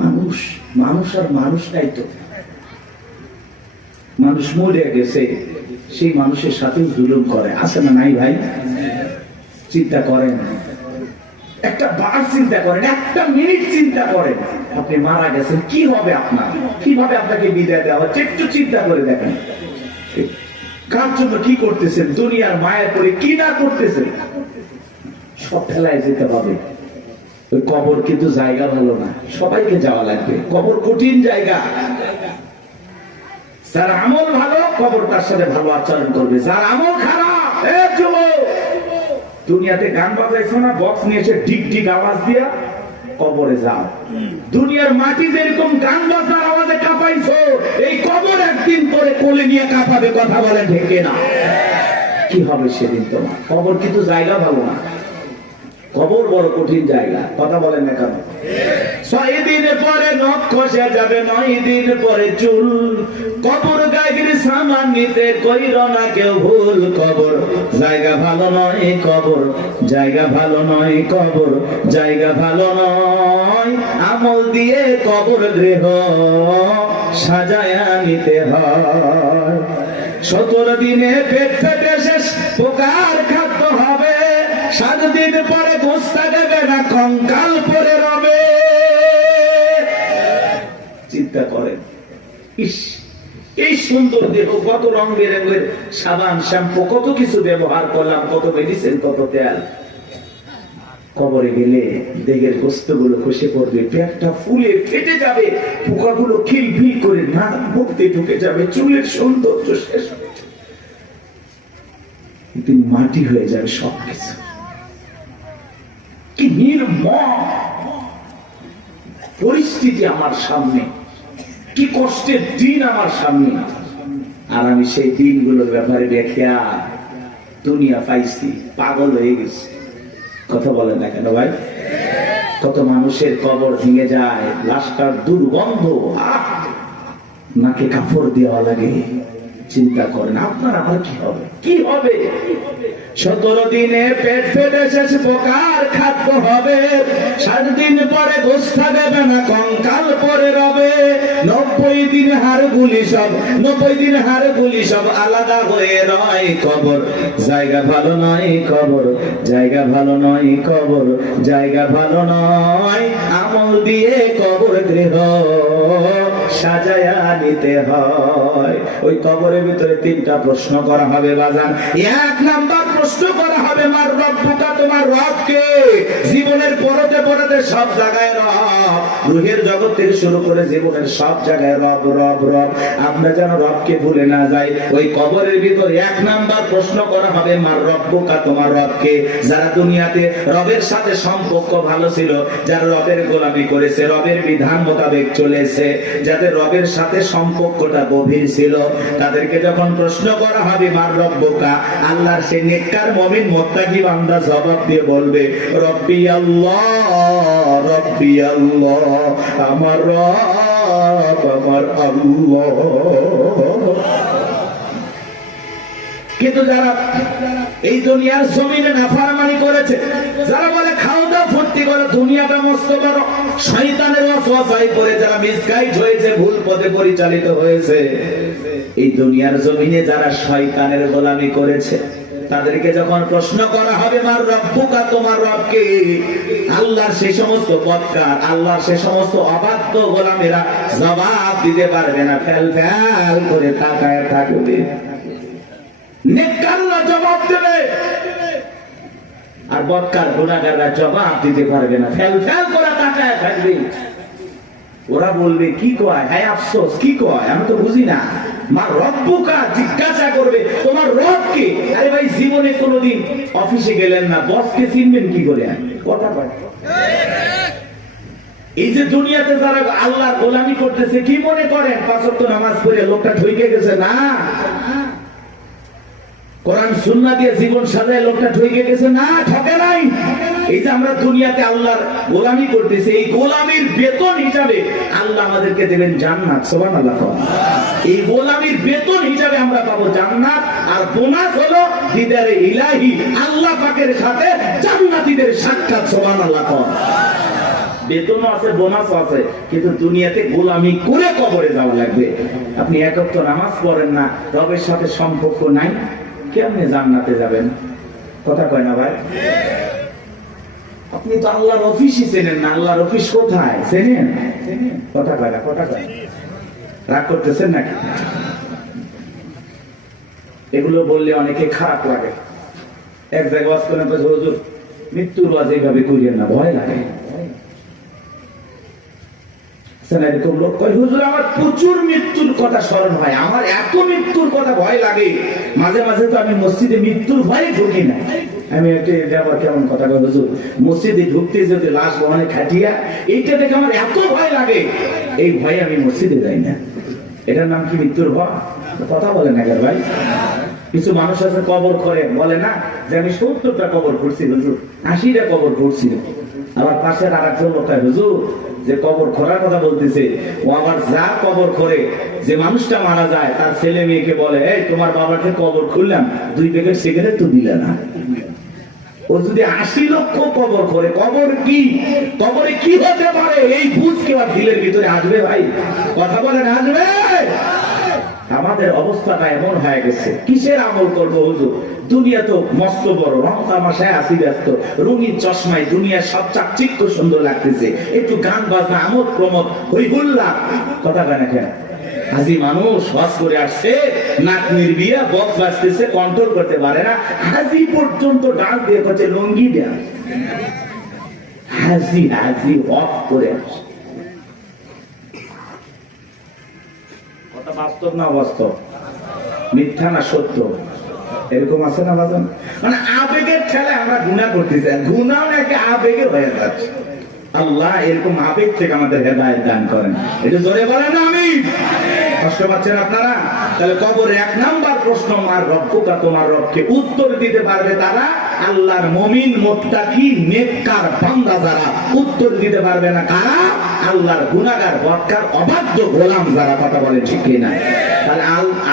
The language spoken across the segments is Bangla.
মানুষ মানুষ আর মানুষ নাই তো, মানুষ মরে গেছে, সেই মানুষের সাথে জুলুম করে, আছে না নাই ভাই? চিন্তা করেন, একটা বার চিন্তা করেন, একটা মিনিট চিন্তা করেন, আপনি মারা গেছেন, কি হবে আপনার? কিভাবে আপনাকে বিদায় দেওয়া হচ্ছে? একটু চিন্তা করে দেখেন, কার জন্য কি করতেছেন, দুনিয়ার মায়া করে কি না করতেছেন, সব ফেলায় যেতে হবে। ওই কবর কিন্তু জায়গা ভালো না, সবাইকে যাওয়া লাগবে, কবর কঠিন জায়গা। যার আমল ভালো, কবর তার সাথে ভালো আচরণ করবে, যার আমল খারাপ, দুনিয়াতে গান বাজাইছো না, বক্স নিয়ে এসে ডিক ডিক আওয়াজ দিয়া কবরে যাও। দুনিয়ার মাটি যেরকম গান বাজার আওয়াজে কাঁপাইছো, এই কবর একদিন পরে কোলে নিয়ে কাঁপাবে, কথা বলে ঢেকে না। কি হবে সেদিন তোমার? কবর কিন্তু জায়গা ভালো না, কবর বড় কঠিন জায়গা, কথা বলেন না কেন? 6 দিন পরে নখ খসে যাবে, 9 দিন পরে চুল, কবর গায়ের সামান নিতে কইর না কেউ ভুল। কবর জায়গা ভালো নয়, কবর জায়গা ভালো নয়, কবর জায়গা ভালো নয়। আমল দিয়ে কবর গৃহ সাজায়া নিতে হয়। 17 দিনে পেট ফেটে শেষ পোকার খাদ্য হবে, 7 দিন পরে গোস্তা দেবে না, কঙ্কাল পরে রবে। চিন্তা করেন, ইস, এই সুন্দর দেহ, কত রং বেরঙের সাবান শ্যাম্পু, কত কিছু ব্যবহার করলাম, কত মেডিসিন, কত তেল, কবরে গেলে দেহের গোস্ত গুলো খসে পড়বে, পেটটা ফুলে ফেটে যাবে, পোকাগুলো খিলফিল করে নাক মুখতে ঢুকে যাবে, চুলের সৌন্দর্য শেষ হয়ে যাবে, মাটি হয়ে যাবে সবকিছু। কি নির্মম পরিস্থিতি আমার সামনে, কি কষ্টের দিন আমার সামনে। আর আমি সেই দিনগুলোর ব্যাপারে ব্যাখ্যা দুনিয়া পাইছি, পাগল হয়ে গেছি, কথা বলেন না কেন ভাই? কত মানুষের কবর ভেঙে যায়, লাশটার দুর্গন্ধ, নাকে কাপড় দেওয়া লাগে। চিন্তা করেন আপনার আমার কি হবে, কি হবে? 17 দিনে পেট ফেটে শেষ পোকার খাদ্য হবে, 7 দিন পরে গোস্তা দেবে না, কঙ্কাল পরে রবে। 90 দিন হাড়গুলি সব, 90 দিন হাড়গুলি সব আলাদা হয়ে রয়। কবর জায়গা ভালো নয়, কবর জায়গা ভালো নয়, কবর জায়গা ভালো নয়। আমল দিয়ে কবর গৃহ সাজায়া নিতে হয়। ওই কবরের ভিতরে 3টা প্রশ্ন করা হবে বাজান। 1 নাম্বার প্রশ্ন করা হবে, মার রব্বুকা, তোমার রব কে? জীবনের পরতে পরতে সব জায়গায় রব, রুহের জগৎ থেকে শুরু করে জীবনের সব জায়গায় রব রব রব। আমরা যেন রবকে ভুলে না যাই। ওই কবরের ভিতরে 1 নাম্বার প্রশ্ন করা হবে, মার রব্বুকা, তোমার রবকে? যারা দুনিয়াতে রবের সাথে সম্পর্ক ভালো ছিল, যারা রবের গোলামি করেছে, রবের বিধান মোতাবেক চলেছে, যাদের রবের সাথে সম্পর্কটা গভীর ছিল, তাদেরকে যখন প্রশ্ন করা হবে মার রব্বুকা, আল্লাহর সেই নেককার মুমিন মুত্তাকি বান্দা জবাব দিয়ে বলবে, রব্বি আল্লাহ, রব্বি আল্লাহ, আমার রব আমার আল্লাহ। কিন্তু যারা এই দুনিয়ার জমিনে নাফরমানি করেছে, যারা বলে খাওয়া দাওয়া ফুর্তি করে, দুনিয়াটা মস্ত বড়, শয়তানের ওয়াসওয়াসায় পড়ে যারা মিসগাইড হয়েছে, ভুল পথে পরিচালিত হয়েছে, এই দুনিয়ার জমিনে যারা শয়তানের গোলামি করেছে, তাদেরকে যখন প্রশ্ন করা হবে মার রব্বুকা, তোমার রবকে, আল্লাহর সেই সমস্ত বদকার, আল্লাহর সেই সমস্ত অবাধ্য গোলামেরা জবাব দিতে পারবে না, ফেল ফেল করে তাকায় থাকবে। নেককাররা জবাব দেবে, আর বদকার গুনাহগাররা জবাব দিতে পারবে না, ফেল ফেল করে তাকায় থাকবে। ওরা বলবে কি কয়, হ্যাঁ আফসোস, কি কয় আমি তো বুঝি না। মা রব্বুকা জিজ্ঞাসা করবে তোমার রব কে? আরে ভাই, জীবনে কোনোদিন অফিসে গেলেন না, বসকে চিনবেন কি করে? কথা কয়। এই যে দুনিয়াতে যারা আল্লাহর গোলামি করতেছে, কি মনে করেন 5 ওয়াক্ত নামাজ পড়ে লোকটা ঠকে গেছে? না, কোরআন সুন্নাহ দিয়ে জীবন সাজায় লোকটা ঠকে গেছে? না, ঠকে নাই। এই যে আমরা দুনিয়াতে আল্লাহর গোলামি করতেছি, এই গোলামির বেতন হিসাবে আল্লাহ আমাদেরকে দেবেন জান্নাত। সুবহানাল্লাহ। এই গোলামির বেতন হিসাবে আমরা পাবো জান্নাত, আর বোনাস হলো দিদারে ইলাহি, আল্লাহ পাকের সাথে জান্নাতীদের সাক্ষাৎ। সুবহানাল্লাহ। বেতনও আছে, বোনাসও আছে, কিন্তু দুনিয়াতে গোলামি করে কবরে যাওয়া লাগবে। আপনি এক ওয়াক্ত নামাজ পড়েন না, রবের সাথে সম্পর্ক নাই, কেমনে জান্নাতে যাবেন? কথা কয় না ভাই? আপনি তো আল্লাহর অফিসই চেনেন না। আল্লাহর অফিস কোথায় চেনেন? কথা কয় না, কথা কয়। রাগ করতেছেন নাকি? এগুলো বললে অনেকে খারাপ লাগে। এক জায়গায় ওয়াজ করেন, হুজুর মৃত্যুর ওয়াজ এইভাবে করিয়েন না, ভয় লাগে। এরকম লোক কয়, হুজুর আমার প্রচুর মৃত্যুর কথা স্মরণ হয়, আমার এত মৃত্যুর কথা ভয় লাগে, মাঝে মাঝে তো আমি মসজিদে মৃত্যুর ভয়ে ঢুকি না। আমি একটা আবার কেমন কথা কই, হুজুর মসজিদে ঢুকতে যেতে লাশ বহনে খাটিয়া, এইটা দেখে আমার এত ভয় লাগে, এই ভয়ে আমি মসজিদে যাই না। এটার নাম কি মৃত্যুর ভয়? কথা বলে না ভাই? কিছু মানুষ আছে কবর করে, বলে না যে আমি 70টা কবর করছি হুজুর, 80টা কবর করছি। আবার পাশে আর একজন লোক, হুজুর যে কবর খোঁড়ার কথা বলতেছে, ও আবার যা কবর করে, যে মানুষটা মারা যায় তার ছেলে মেয়েকে বলে, এই তোমার বাবাকে কবর খুললাম, 2 প্যাকেট সিগারেট তো দিলে না। ও যদি 80 লক্ষ কবর করে, কবর কি, কবরে কি হতে পারে এই বুঝ কেউ দিলের ভিতরে আসবে ভাই? কথা বলেন, আসবে? আমাদের অবস্থাটা এমন হয়ে গেছে, কিসের আমল করবো হুজুর? দুনিয়া তো মস্ত বড়, রং তামাশায় আসি ব্যস্ত, রঙিন চশমায় দুনিয়ার সব চাকচিক্য সুন্দর লাগতেছে, একটু গান বাজনা, আমোদ প্রমোদ, হই হুল্লা। কথা কেন কেন হাজি মানুষ ওয়াজ করে আসছে, নাতনির বিয়া, বক্স বাজতেছে, কন্ট্রোল করতে পারে না, হাজি পর্যন্ত ডান্স দিয়ে করছে, লঙ্গি ডান্স। হাজি হাজি অফ করে আসছে। কথা বাস্তব না অবাস্তব? মিথ্যা না সত্য? এরকম আছে না বাজান? মানে আবেগের ঠেলায় আমরা গুনাহ করতেছি, গুনাহ নাকি আবেগে হয়ে যাচ্ছে। আল্লাহ এরকম আবেগ থেকে আমাদের হেদায়েত দান করেন। এটা জোরে বলেন আমিন। কষ্ট পাচ্ছেন আপনারা? তাহলে কবরে 1 নাম্বার প্রশ্ন, মার রব্বুকা, তোমার রবকে উত্তর দিতে পারবে তারা, আল্লাহর মুমিন, মুত্তাকি, নেককার বান্দা যারা। উত্তর দিতে পারবে না কারা? আল্লাহর গুনাহগার, বদকার, অবাধ্য গোলাম যারা। কথা বলে ঠিক কি না? তাহলে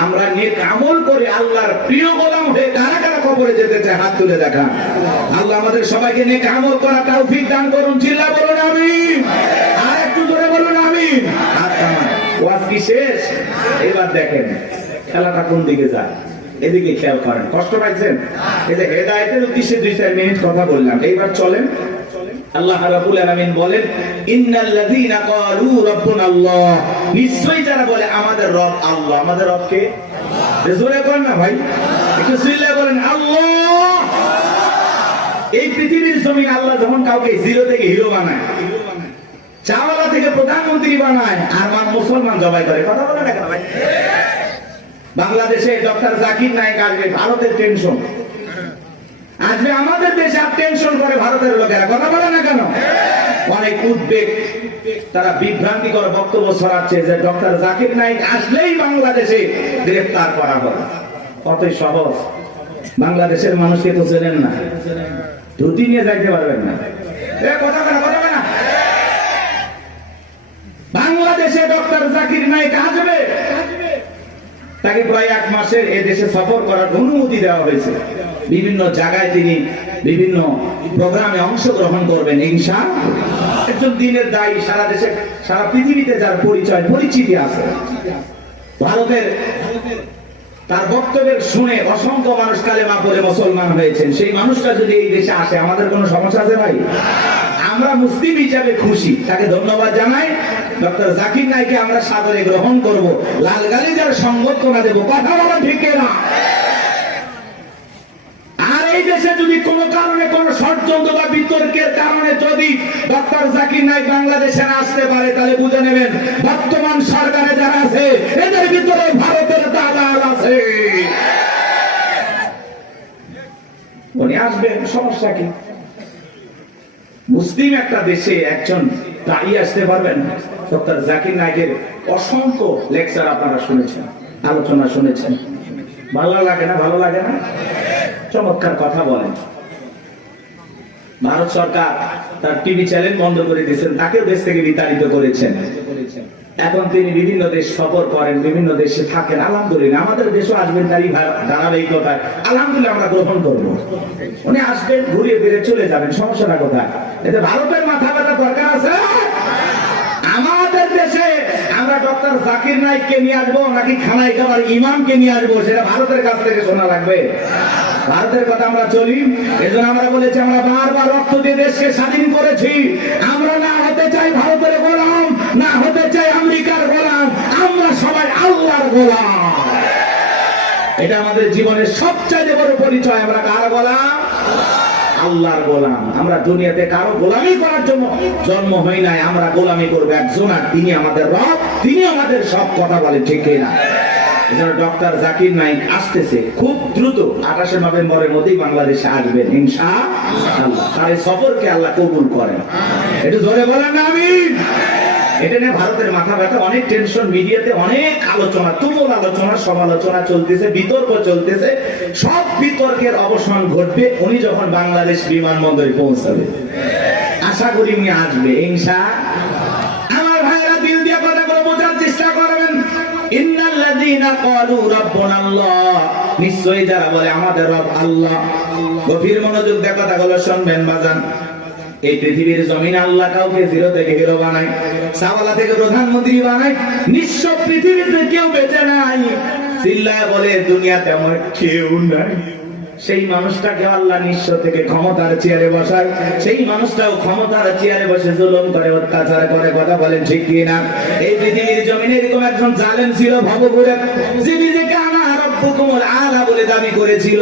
আমরা নেক আমল করে আল্লাহর প্রিয় গোলাম হয়ে কারা কারা কবরে যেতে চায়, হাত তুলে দেখান। আল্লাহ আমাদের সবাইকে নেক আমল করা তৌফিক দান করুন। চিল্লা বলুন আমিন। আর একটু জোরে বলুন আমিন। ওয়াজ কি শেষ? এবার দেখেন খেলাটা কোন দিকে যায়, এদিকে খেয়াল করেন। কষ্ট পাইছেন? এই যে হেদায়েতের উদ্দেশ্যে 2-4 মিনিট কথা বললাম, এইবার চলেন। আল্লাহ রাব্বুল আলামিন বলেন, ইন্নাল্লাযীনা ক্বালু রাব্বুনা আল্লাহ, নিশ্চয়ই যারা বলে আমাদের রব আল্লাহ। আমাদের রব কে? জোরে করেন না ভাই, একটু চিল্লায়ে বলেন আল্লাহ। এই পৃথিবীর জমিন আল্লাহ যখন কাউকে জিরো থেকে হিরো বানায়, চাওয়ালা থেকে প্রধানমন্ত্রী বানায়, আর মুসলমান জবাই করে। কথা বলে না কেন ভাই? বাংলাদেশে ডক্টর জাকির নায়েক আসবে, ভারতের টেনশন আসবে, আমাদের দেশে আর টেনশন করে ভারতের লোকেরা। কথা বলে না কেন? অনেক উদ্বেগ, তারা বিভ্রান্তিকর বক্তব্য ছড়াচ্ছে যে ডক্টর জাকির নায়েক আসলেই বাংলাদেশে গ্রেফতার করা হবে। কতই সহজ। বাংলাদেশের মানুষকে তো চেনেন না, ধুতি নিয়ে যাইতে পারবেন না। কথা বলে না? বাংলাদেশে ডক্টর জাকির নায়েক আসবে, তাকে প্রায় 1 মাসের এদেশে সফর করার অনুমতি দেওয়া হয়েছে। বিভিন্ন জায়গায় তিনি বিভিন্ন প্রোগ্রামে অংশগ্রহণ করবেন ইনশাআল্লাহ। একজন দিনের দায়ী, সারা দেশে সারা পৃথিবীতে যার পরিচয় পরিচিতি আছে। ভারতের তার বক্তব্যের শুনে অসংখ্য মানুষ কালেমা পড়ে মুসলমান হয়েছেন। সেই মানুষটা যদি এই দেশে আসে, আমাদের কোনো সমস্যা আছে ভাই? আমরা মুসলিম হিসাবে খুশি, তাকে ধন্যবাদ জানাই। ডক্টর জাকির নায়েককে আমরা সাদরে গ্রহণ করব, লাল গালিচার সংবর্ধনা দেব। কথা বলা ঠিক না? আর এই দেশে যদি কোনো কারণে কোনো ষড়যন্ত্র বা বিতর্কের কারণে যদি ডক্টর জাকির নায়েক বাংলাদেশে না আসতে পারে, তাহলে বুঝে নেবেন বর্তমান সরকারে যারা আছে এদের ভিতরে ভারতের দালাল আছে। উনি আসবেন, সমস্যা কি? মুসলিম একটা দেশে একজন দাঁড়িয়ে আসতে পারবেন। ডক্টর জাকির নায়েকের অসংখ্য লেকচার আপনারা শুনেছেন, আলোচনা শুনেছেন। ভালো লাগে না? ভালো লাগে না? চমৎকার কথা বলেন। ভারত সরকার তার টিভি চ্যানেল বন্ধ করে দিয়েছেন, তাকেও দেশ থেকে বিতাড়িত করেছেন। এখন তিনি বিভিন্ন দেশ সফর করেন, বিভিন্ন দেশে থাকেন। আলহামদুলিল্লাহ, আমাদের দেশও আসবেন তারই ধারাবাহিকতায় আলহামদুলিল্লাহ আমরা গ্রহণ করবো। উনি আসবেন, ঘুরিয়ে ফিরে চলে যাবেন, সমস্যাটা কোথায়? এতে ভারতের মাথা ব্যথা দরকার আছে? আছে? আমাদের দেশে আমরা ডক্টর জাকির নাইককে নিয়ে আসবো নাকি খানায় খাবার ইমামকে নিয়ে আসবো, সেটা ভারতের কাছ থেকে শোনা লাগবে। ভারতের কথা আমরা চলি, এজন্য আমরা বলেছি আমরা বারবার রক্ত দিয়ে দেশকে স্বাধীন করেছি। আমরা না হতে চাই ভারতের গোলাম, না হতে চাই আমেরিকার গোলাম, আমরা সবাই আল্লাহর গোলাম। এটা আমাদের জীবনের সবচেয়ে বড় পরিচয়। আমরা কার গোলাম? আল্লাহর গোলাম। আমরা দুনিয়াতে কারো গোলামি করার জন্য জন্ম হই নাই, আমরা গোলামি করবো একজন, আর তিনি আমাদের রব, তিনি আমাদের সব। কথা বলে ঠিক না? ডক্টর জাকির নাইক আসতেছে খুব দ্রুত, 28 নভেম্বরের মধ্যেই বাংলাদেশে আসবেন ইনশাআল্লাহ। তার সফরকে আল্লাহ কবুল করেন। একটু জোরে বলেন আমিন। এটা নিয়ে ভারতের মাথা ব্যথা, অনেক টেনশন, মিডিয়াতে অনেক আলোচনা, তুমুল আলোচনা, সমালোচনা চলতেছে, বিতর্ক চলতেছে। সব বিতর্কের অবসান ঘটবে উনি যখন বাংলাদেশ বিমানবন্দরে পৌঁছাবে। আশা করি উনি আসবে ইনশাআল্লাহ। আমার ভাইরা দিল দিয়ে কথাগুলো বোঝার চেষ্টা করবেন। ইন্নাল্লাযীনা ক্বালু রাব্বুনাল্লাহ, নিশ্চয়ই যারা বলে আমাদের রব আল্লাহ। গভীর মনোযোগ দিয়ে কথাগুলো শুনবেন বাজান। এই পৃথিবীর জমিনে আল্লাহ কাউকে জিরো থেকে হিরো বানায়, সাওয়ালা থেকে প্রধানমন্ত্রী বানায়। নিঃস্ব পৃথিবীতে কেউ বেঁচে নাই। চিল্লায় বলে দুনিয়াতে আমার কেউ নাই। সেই মানুষটাকে আল্লাহ নিঃস্ব থেকে ক্ষমতার চেয়ারে বসায়, সেই মানুষটাও ক্ষমতার চেয়ারে বসে জুলুম করে, অত্যাচার করে। কথা বলেন ঠিক কি না? এই পৃথিবীর জমিনে এরকম একজন জালেম ছিল ভবঘুরে, যে নিজেকে আনা রব্বুকুমুল আলা বলে দাবি করেছিল,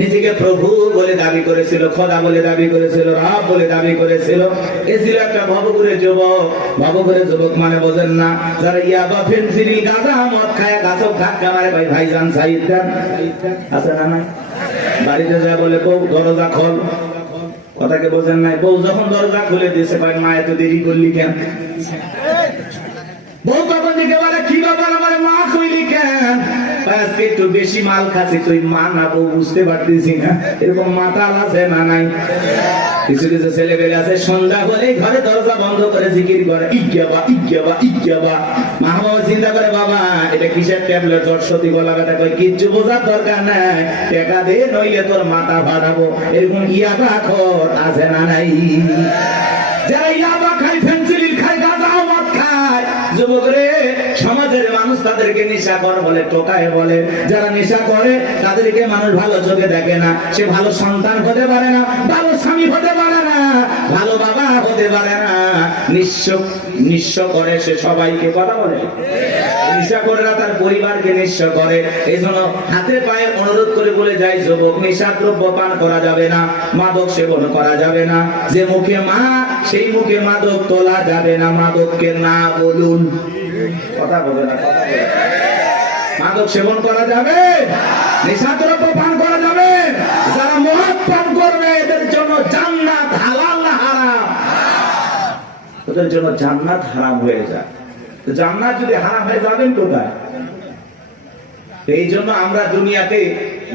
নিজেকে প্রভু বলে দাবি করেছিল, খোদা বলে দাবি করেছিল, রব বলে দাবি করেছিল। এ ছিল একটা ভবঘুরে যুবক। ভবঘুরে যুবক মানে বোঝেন না? যারা ইয়াবা, ফেনসিডিল, গাঁজা, মদ খায়, গাছক ধাক্কা মারে। ভাইজান সাইদ দেন আছে না? নাই। বাড়িতে যা বলে বউ দরজা খোল, কথাকে বোঝেন নাই? বউ যখন দরজা খুলে দিয়েছে, ভাই মা এত দেরি করলি কেন? বউ তখন দিকে বলে কি ব্যাপার, আমার মা কইলি কেন? আজকে একটু বেশি মাল খাচ্ছি, তুই মা না বউ বুঝতে পারতেছি না। এরকম মাতাল আছে না নাই? কিছু কিছু ছেলে পেলে আছে সন্ধ্যা হলে ঘরে দরজা বন্ধ করে জিকির করে, ইজ্ঞাবা ইজ্ঞাবা ইজ্ঞাবা। মা বাবা চিন্তা করে, বাবা এটা কিসের ট্যাবলেট, জটসতি গলা ব্যথা, কই কিচ্ছু বোঝার দরকার নাই, টাকা দে নইলে তোর মাথা ফাটাবো। এরকম ইয়াবা খোর আছে না নাই? যারা ইয়াবা খায়, ফেনসিডিল খায়, গাঁজা মদ খায়, যুবক রে, সমাজের মানুষ তাদেরকে নেশাখোর বলে, টোকায় বলে। যারা নেশা করে তাদেরকে মানুষ ভালো চোখে দেখে না। সে ভালো সন্তান হতে পারে না, ভালো স্বামী হতে পারে না, ভালো বাবা হতে পারে না। নিঃস্ব করে সে সবাইকে। কথা বলে নেশা করে তার পরিবারকে নিঃস্ব করে। এই জন্য হাতে পায়ে অনুরোধ করে বলে যায়, যুবক নেশা দ্রব্য পান করা যাবে না, মাদক সেবন করা যাবে না। যে মুখে মা, সেই মুখে মাদক তোলা যাবে না। মাদককে না বলুন। কথা বলে না? কথা বলে। মাদক সেবন করা যাবে, নেশাদ্রব্য পান করা যাবে। যারা মদ পান করবে এদের জন্য জান্নাত হালাল না হারাম? ওদের জন্য জান্নাত হারাম হয়ে যায়। জান্নাত যদি হারাম হয়ে যাবেন কোথায়? এই জন্য আমরা দুনিয়াতে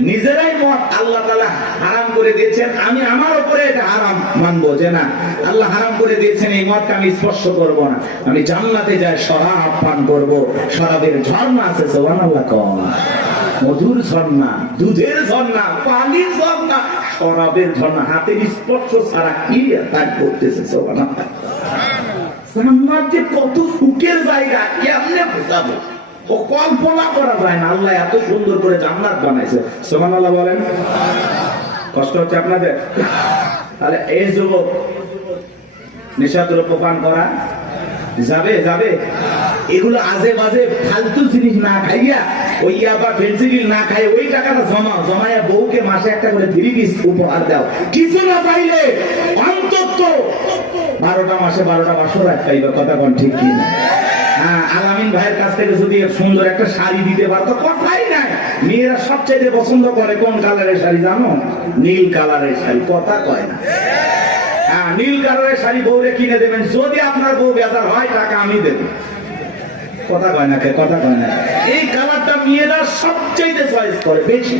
নিজেরাই মদ আল্লাহ তাআলা হারাম করে দিয়েছেন। আমি আমার উপরে এটা হারাম মানবো যে না, আল্লাহ হারাম করে দিয়েছেন, এই মদকে আমি স্পর্শ করব না। আমি জান্নাতে যাই শরাব পান করব। শরাবের ঝর্ণা আছে, সুবহানাল্লাহ। কোন মধুর ঝর্ণা, দুধের ঝর্ণা, পানির ঝর্ণা, শরাবের ঝর্ণা। হাতের স্পর্শ ছাড়া কি তার করতেছে? সুবহানাল্লাহ। জান্নাত যে কত সুখের জায়গা, কেমনে বোঝাবো? ও কল্পনা করা যায় না। আল্লাহ এত সুন্দর করে জান্নাত বানাইছে। সুবহানাল্লাহ বলেন। কষ্ট হচ্ছে আপনাদের? তাহলে এই যুবক নেশাদ্রব্য পান করা যাবে? যাবে? এগুলো আজে বাজে ফালতু জিনিস না খাইয়া, ওই ইয়াবা ফেনসিডিল না খাই, ওই টাকাটা জমায়া বউকে মাসে একটা করে 3 পিস উপহার দাও। কিছু না পাইলে অন্তত 12টা মাসে 12টা বাসর রাখ পাইবে। কথা কোন ঠিক কি না? হ্যাঁ, আলামিন ভাইয়ের কাছ থেকে যদি সুন্দর একটা শাড়ি দিতে পারতো, কথাই নাই। মেয়েরা সবচেয়ে পছন্দ করে কোন কালারের শাড়ি জানো? নীল কালারের শাড়ি। কথা কয় না? হ্যাঁ, নীল কালারের শাড়ি বউরে কিনে দেবেন। যদি আপনার বউ বেজার হয়, টাকা আমি দেব। কথা কয় না? কথা কয় না? এই কালারটা মেয়েরা সবচেয়ে চয়েস করে বেশি।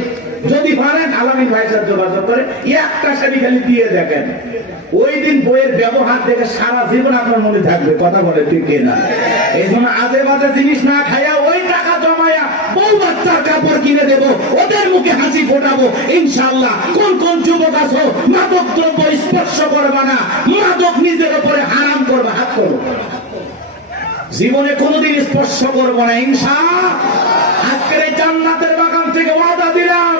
যদি পারেন আলামিন ভাইয়ের সাথে যোগাযোগ করে একটা শাড়ি খালি দিয়ে দেখেন, ওই দিন বইয়ের ব্যবহার দেখে সারা জীবন আপনার মনে থাকবে। কথা বলে ঠিক না? এই জন্য আজে বাজে জিনিস না খাইয়া, ওই টাকা জমায়া বউ বাচ্চার কাপড় কিনে দেব, ওদের মুখে হাসি ফোটাবো ইনশাআল্লাহ। কোন কোন যুবক আছো মাদক দ্রব্য স্পর্শ করবা না, মাদক নিজের উপরে হারাম করবা, হাত করো, জীবনে কোনোদিন স্পর্শ করবো না ইনশাআল্লাহ। আজকের এই জান্নাতের বাগান থেকে ওয়াদা দিলাম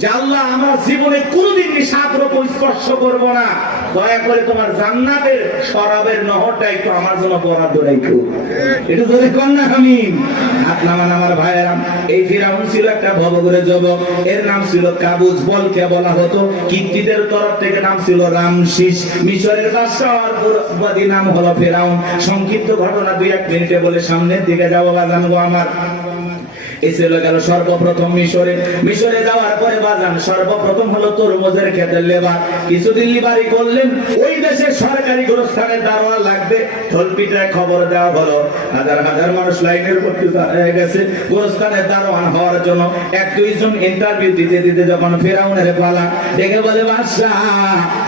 যে আল্লাহ আমার জীবনে কোনোদিন নিশাদ দ্রব্য স্পর্শ করবো না, দয়া করে তোমার জান্নাতের শরাবের নহরটা একটু আমার জন্য বরাদ্দ রাখো। একটু ধরে কর না আমিন। হাত নামান আমার ভাইয়েরা। এই ফিরাউন ছিল একটা ভবঘুরে যুবক, এর নাম ছিল কাবুজ, বলকে বলা হতো, কিত্তিদের তরফ থেকে নাম ছিল রামসিস, মিশরের বাদশাহর পুরোবাদী নাম হলো ফিরাউন। সংক্ষিপ্ত ঘটনা 2-1 মিনিটে বলে সামনের দিকে যাবো জানবো আমার। এই ছিল গেল সর্বপ্রথম মিশরে যাওয়ার পরে বাজান সর্বপ্রথম হলো তরমুজের ক্ষেতের লেবার। কিছুদিন লিবারি করলেন, ওই দেশের সরকারি গোরস্থানের দারোয়ান লাগবে, ঢোলপিটায় খবর দেওয়া হলো, হাজার হাজার মানুষ লাইনের উপর হয়ে গেছে গোরস্থানের দারোয়ান হওয়ার জন্য। 1-2 জন ইন্টারভিউ দিতে দিতে যখন ফেরাউনের পালা, ডেকে বলে বাদশা